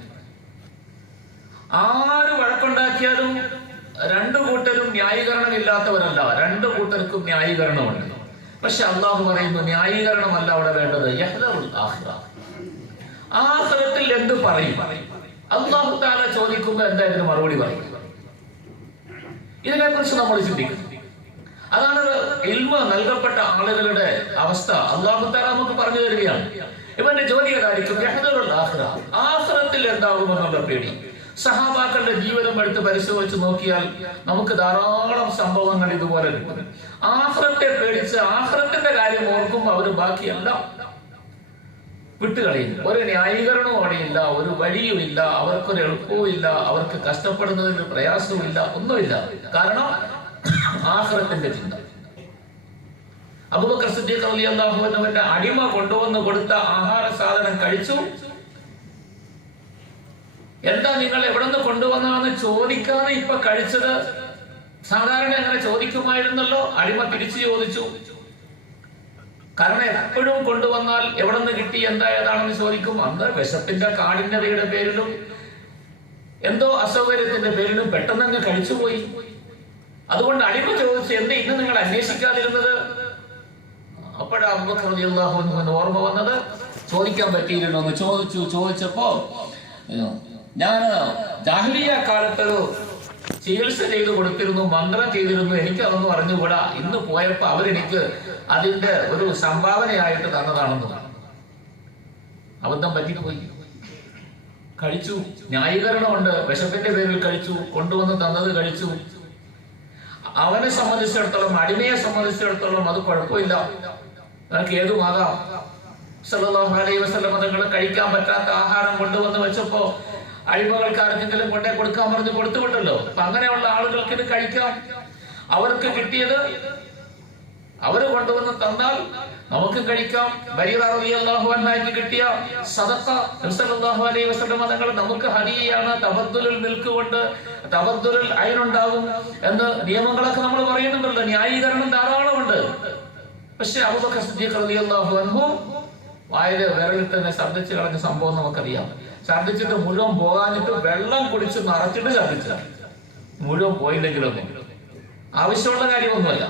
ആര് വഴക്കുണ്ടാക്കിയാലും രണ്ടു കൂട്ടരും ന്യായീകരണമില്ലാത്തവരല്ല, രണ്ടു കൂട്ടർക്കും ന്യായീകരണമുണ്ട്. പക്ഷെ അള്ളാഹു പറയുന്നു, ന്യായീകരണമല്ല അവിടെ വേണ്ടത്. യഹ്ദറുൽ ആഖിറ. ആഖിറത്തിൽ എന്ത് പറയും? അല്ലാഹു തആല ചോദിക്കുമ്പോൾ എന്താ ഇതിന് മറുപടി പറയും? ഇതിനെക്കുറിച്ച് നമ്മൾ ചിന്തിക്കുന്നു. അതാണ് ഇൽമ നൽകപ്പെട്ട ആളുകളുടെ അവസ്ഥ. അല്ലാഹു തആല നമുക്ക് പറഞ്ഞു തരികയാണ്. ഇവന്റെ ജോലി ഏതായിരിക്കും? ആഖിറത്തിൽ എന്താകുമെന്നുള്ള പേടി. സഹാബാക്കളുടെ ജീവിതം എടുത്ത് പരിശോധിച്ച് നോക്കിയാൽ നമുക്ക് ധാരാളം സംഭവങ്ങൾ ഇതുപോലെ കിട്ടും. ആഖിറത്തെ പേടിച്ച് ആഖിറത്തിന്റെ കാര്യം ഓർക്കുമ്പോൾ അവര് ബാക്കിയെല്ലാം വിട്ടുകളയും. ഒരു ന്യായീകരണവും അവിടെയില്ല, ഒരു വഴിയുമില്ല, അവർക്കൊരു എളുപ്പവും ഇല്ല, അവർക്ക് കഷ്ടപ്പെടുന്നതിന് പ്രയാസവും ഇല്ല, ഒന്നുമില്ല. കാരണം ആഖിറത്തിന്റെ ചിന്ത. അബൂബക്കർ സിദ്ദീഖ് റളിയല്ലാഹു അൻഹുവിന്റെ അടിമ കൊണ്ടുവന്ന് കൊടുത്ത ആഹാര സാധനം കഴിച്ചു. എന്താ നിങ്ങൾ എവിടെ നിന്ന് കൊണ്ടുവന്നാന്ന് ചോദിക്കാതെ ഇപ്പൊ കഴിച്ചത്? സാധാരണ അങ്ങനെ ചോദിക്കുമായിരുന്നല്ലോ. അടിമ തിരിച്ചു ചോദിച്ചു. കാരണം എപ്പോഴും കൊണ്ടുവന്നാൽ എവിടെ നിന്ന് കിട്ടി, എന്താ ഏതാണെന്ന് ചോദിക്കും. അന്ന് വിശപ്പിന്റെ കാഠിന്യതയുടെ പേരിലും എന്തോ അസൗകര്യത്തിന്റെ പേരിലും പെട്ടെന്ന് കഴിച്ചുപോയി. അതുകൊണ്ട് അടിമ ചോദിച്ചു, എന്താ ഇന്ന് നിങ്ങൾ അന്വേഷിക്കാതിരുന്നത്? അപ്പോഴാ അബൂബക്കർ റളിയല്ലാഹു അൻഹു ഓർമ്മ വന്നത്. ചോദിക്കാൻ പറ്റിയിരുന്നു എന്ന് ചോദിച്ചപ്പോ ഞാൻ ജാഹിലിയ്യ കാലത്തൊരു ചികിത്സ ചെയ്തു കൊടുത്തിരുന്നു, മന്ത്രം ചെയ്തിരുന്നു, എനിക്ക് അതൊന്നും അറിഞ്ഞുകൂടാ. ഇന്ന് പോയപ്പോ അവരെനിക്ക് അതിന്റെ ഒരു സംഭാവനയായിട്ട് തന്നതാണെന്ന്. അബദ്ധം പറ്റിപ്പോയി, കഴിച്ചു. ന്യായീകരണമുണ്ട്, വിശപ്പിന്റെ പേരിൽ കഴിച്ചു, കൊണ്ടുവന്ന് തന്നത് കഴിച്ചു. അവനെ സംബന്ധിച്ചിടത്തോളം, അടിമയെ സംബന്ധിച്ചിടത്തോളം അത് കുഴപ്പമില്ല, നിനക്ക് ഏതുമാകാം. സല്ലല്ലാഹു അലൈഹി വസല്ലം തങ്ങൾ കഴിക്കാൻ പറ്റാത്ത ആഹാരം കൊണ്ടുവന്ന് വെച്ചപ്പോ അടിമകൾക്ക് ആർക്കെങ്കിലും കൊണ്ടേ കൊടുക്കാൻ പറഞ്ഞ് കൊടുത്തുവിട്ടല്ലോ. അപ്പൊ അങ്ങനെയുള്ള ആളുകൾക്ക് ഇത് കഴിക്കാം. അവർക്ക് കിട്ടിയത് അവര് കൊണ്ടുവന്ന് തന്നാൽ നമുക്ക് കഴിക്കാം. ബരീറ റളിയല്ലാഹു അൻഹയ്ക്ക് കിട്ടിയ സദഖ സല്ലല്ലാഹു അലൈഹി വസല്ലം തങ്ങൾ നമുക്ക് ഹദിയയാണ്. തബദ്ദുലുൽ മിൽക്ക് കൊണ്ട് തബദ്ദുലുൽ ഐനുണ്ടാകും എന്ന് നിയമങ്ങളൊക്കെ നമ്മൾ പറയുന്നുണ്ടല്ലോ. ന്യായീകരണം ധാരാളമുണ്ട്. പക്ഷെ അബൂബക്കർ സിദ്ദീഖ് റളിയല്ലാഹു അൻഹു വായില് വിരലിൽ തന്നെ ഛർദ്ദിച്ച് കളഞ്ഞ സംഭവം നമുക്കറിയാം. ഛർദ്ദിച്ചിട്ട് മുഴുവൻ പോകാനിട്ട് വെള്ളം കുടിച്ച് നിറച്ചിട്ട് ഛർദ്ദിച്ച, മുഴുവൻ പോയില്ലെങ്കിലൊന്നും ആവശ്യമുള്ള കാര്യമൊന്നുമല്ല.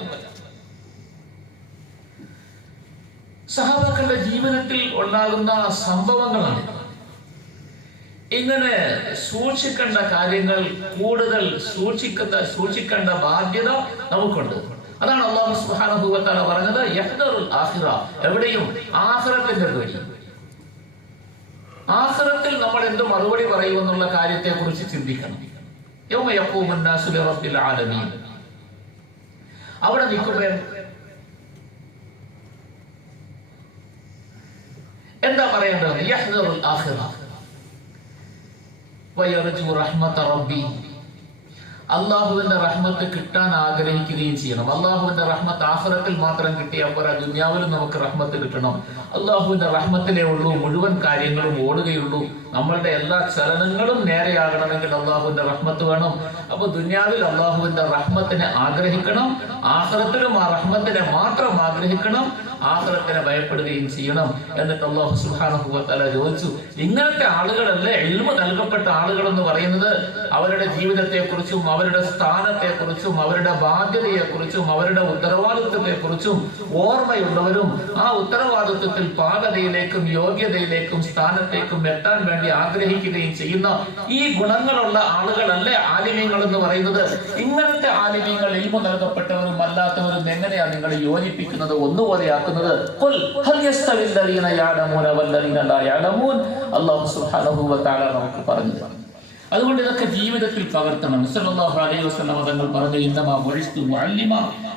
സഹാബാക്കളുടെ ജീവിതത്തിൽ ഉണ്ടാകുന്ന സംഭവങ്ങളാണ്. ഇങ്ങനെ സൂക്ഷിക്കേണ്ട കാര്യങ്ങൾ, കൂടുതൽ സൂക്ഷിക്കേണ്ട ബാധ്യത നമുക്കുണ്ട്. അതാണ് അല്ലാഹു സുബ്ഹാനഹു വ തആല പറഞ്ഞത്, യഹ്ദറുൽ ആഖിറ. എവിടെയും ആഖിറത്തിന്റെ പേടി. ആഖിറത്തിൽ നമ്മൾ എന്ത് മറുപടി പറയുമെന്നുള്ള കാര്യത്തെ കുറിച്ച് ചിന്തിക്കണം. യൗമ യഖൂമുൻ നാസു ലിറബ്ബിൽ ആലമീൻ. അവിടെ നിൽക്കുമ്പോൾ എന്താ പറയേണ്ടത്? യഹ്ദറുൽ ആഖിറ വയർജു റഹ്മത റബ്ബി. അള്ളാഹുവിന്റെ റഹ്മത്ത് കിട്ടാൻ ആഗ്രഹിക്കുകയും ചെയ്യണം. അള്ളാഹുവിന്റെ റഹ്മത്ത് ആഖിറത്തിൽ മാത്രം കിട്ടിയാൽ പോരാ, ദുനിയാവിലും നമുക്ക് റഹ്മത്ത് കിട്ടണം. അള്ളാഹുവിന്റെ റഹ്മത്തിലേ ഉള്ളൂ മുഴുവൻ കാര്യങ്ങളും ഓടുകയുള്ളൂ. നമ്മളുടെ എല്ലാ ചലനങ്ങളും നേരെയാകണമെങ്കിൽ അള്ളാഹുവിന്റെ റഹ്മത്ത് വേണം. അപ്പൊ ദുനിയാവിൽ അള്ളാഹുവിന്റെ റഹ്മത്തിനെ ആഗ്രഹിക്കണം, ആഖിറത്തിലും ആ റഹ്മത്തിനെ മാത്രം ആഗ്രഹിക്കണം, ആഖിറത്തിനെ ഭയപ്പെടുകയും ചെയ്യണം. എന്നിട്ട് അല്ലാഹു സുബ്ഹാനഹു വ തആല ചോദിച്ചു, ഇങ്ങനത്തെ ആളുകളല്ലേ ഇൽമു നൽകപ്പെട്ട ആളുകൾ എന്ന് പറയുന്നത്? അവരുടെ ജീവിതത്തെക്കുറിച്ചും അവരുടെ സ്ഥാനത്തെക്കുറിച്ചും അവരുടെ ബാധ്യതയെക്കുറിച്ചും അവരുടെ ഉത്തരവാദിത്വത്തെക്കുറിച്ചും ഓർമ്മയുള്ളവരും ആ ഉത്തരവാദിത്വത്തിൽ പാകതയിലേക്കും യോഗ്യതയിലേക്കും സ്ഥാനത്തേക്കും എത്താൻ വേണ്ടി ആഗ്രഹിക്കുകയും ചെയ്യുന്ന ഈ ഗുണങ്ങളുള്ള ആളുകളല്ലേ ആലിമീങ്ങൾ എന്ന് പറയുന്നത്? ഇങ്ങനത്തെ ആലിമീങ്ങൾ ഇൽമു നൽകപ്പെട്ടവരും അല്ലാത്തവരും എങ്ങനെയാണ് നിങ്ങൾ യോജിപ്പിക്കുന്നത്, ഒന്നുപോലെയാക്കുന്നത്? അല്ലാഹു സുബ്ഹാനഹു വ തആല നമുക്ക് പറഞ്ഞു. അതുകൊണ്ട് ഇതൊക്കെ ജീവിതത്തിൽ പകർത്തണം. സല്ലല്ലാഹു അലൈഹി വസല്ലം തങ്ങൾ പറഞ്ഞു, ഇന്നമാ ബുഇസ്തു മുഅല്ലിമ.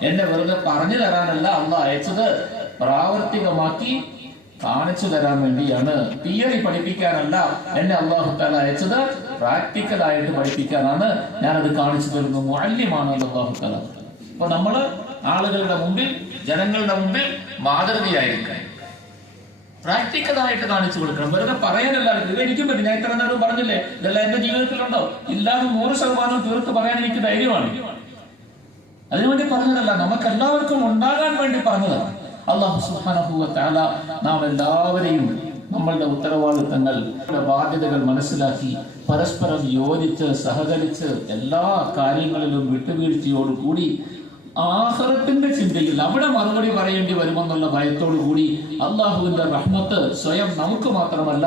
എന്നെ വെറുതെ പറഞ്ഞു തരാനല്ല അല്ലാഹു അയച്ചത്, പ്രാവർത്തികമാക്കി കാണിച്ചു തരാൻ വേണ്ടിയാണ്. തിയറി പഠിപ്പിക്കാനല്ല എന്നെ അല്ലാഹു തആല അയച്ചത്, പ്രാക്ടിക്കൽ ആയിട്ട് പഠിപ്പിക്കാനാണ്. ഞാനത് കാണിച്ചു തരുന്നു. മുഅല്ലിമാണ് അല്ലാഹു തആല. അപ്പൊ നമ്മള് ആളുകളുടെ മുമ്പിൽ, ജനങ്ങളുടെ മുമ്പിൽ മാതൃകയായിരിക്കണം. പ്രാക്ടിക്കലായിട്ട് കാണിച്ചു കൊടുക്കണം. വെറുതെ പറയാനല്ല. ഇത് എനിക്കും പറ്റും. ഞാൻ ഇത്ര നേരം പറഞ്ഞില്ലേ, ഇതെല്ലാം എന്റെ ജീവിതത്തിലുണ്ടോ? ഇല്ലാതെ 100% തീർത്ത് പറയാൻ എനിക്ക് ധൈര്യമാണ്. അതിനുവേണ്ടി പറഞ്ഞതല്ല, നമുക്ക് എല്ലാവർക്കും ഉണ്ടാകാൻ വേണ്ടി പറഞ്ഞതാണ്. അല്ലാഹു സുബ്ഹാനഹു വ തആല നാം എല്ലാവരെയും നമ്മളുടെ ഉത്തരവാദിത്തങ്ങൾ, ബാധ്യതകൾ മനസ്സിലാക്കി പരസ്പരം യോജിച്ച് സഹകരിച്ച് എല്ലാ കാര്യങ്ങളിലും വിട്ടുവീഴ്ചയോടുകൂടി ആഖിറത്തിന്റെ ചിന്തയിൽ അവിടെ മറുപടി പറയേണ്ടി വരുമെന്നുള്ള ഭയത്തോടു കൂടി അള്ളാഹുവിന്റെ റഹ്മത്ത് സ്വയം നമുക്ക് മാത്രമല്ല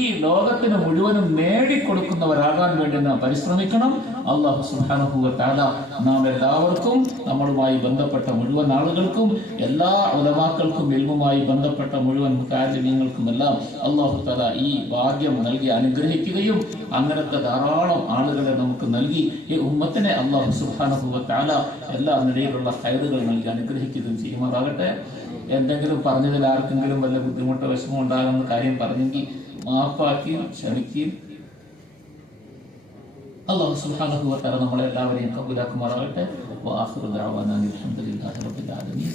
ഈ ലോകത്തിന് മുഴുവനും നേടിക്കൊടുക്കുന്നവരാകാൻ വേണ്ടി നാം പരിശ്രമിക്കണം. അല്ലാഹു സുബ്ഹാനഹു വ തആല നാം എല്ലാവർക്കും നമ്മളുമായി ബന്ധപ്പെട്ട മുഴുവൻ ആളുകൾക്കും എല്ലാ ഉലമാക്കൾക്കും ഇൽമുമായി ബന്ധപ്പെട്ട മുഴുവൻ മുതഅല്ലിമീങ്ങൾക്കും എല്ലാം അല്ലാഹു തആല ഈ ഭാഗ്യം നൽകി അനുഗ്രഹിക്കുകയും അങ്ങനത്തെ ധാരാളം ആളുകളെ നമുക്ക് നൽകി ഈ ഉമ്മത്തിനെ അല്ലാഹു സുബ്ഹാനഹു വ തആല എല്ലാ നിലയിലുള്ള ഖൈറുകൾ നൽകി അനുഗ്രഹിക്കുകയും ചെയ്യുമാറാകട്ടെ. എന്തെങ്കിലും പറഞ്ഞതിൽ ആർക്കെങ്കിലും വല്ല ബുദ്ധിമുട്ടോ വിഷമോ ഉണ്ടാകുന്ന കാര്യം പറഞ്ഞെങ്കിൽ മാപ്പാക്കിയും ക്ഷമിക്കുകയും അല്ലാഹു സുബ്ഹാനഹു വ തആല നമ്മളെ എല്ലാവരെയും കബൂലാക്കുമാറാകട്ടെ. വആഖിറു ദഅവാനാ അൽഹംദുലില്ലാഹി റബ്ബിൽ ആലമീൻ.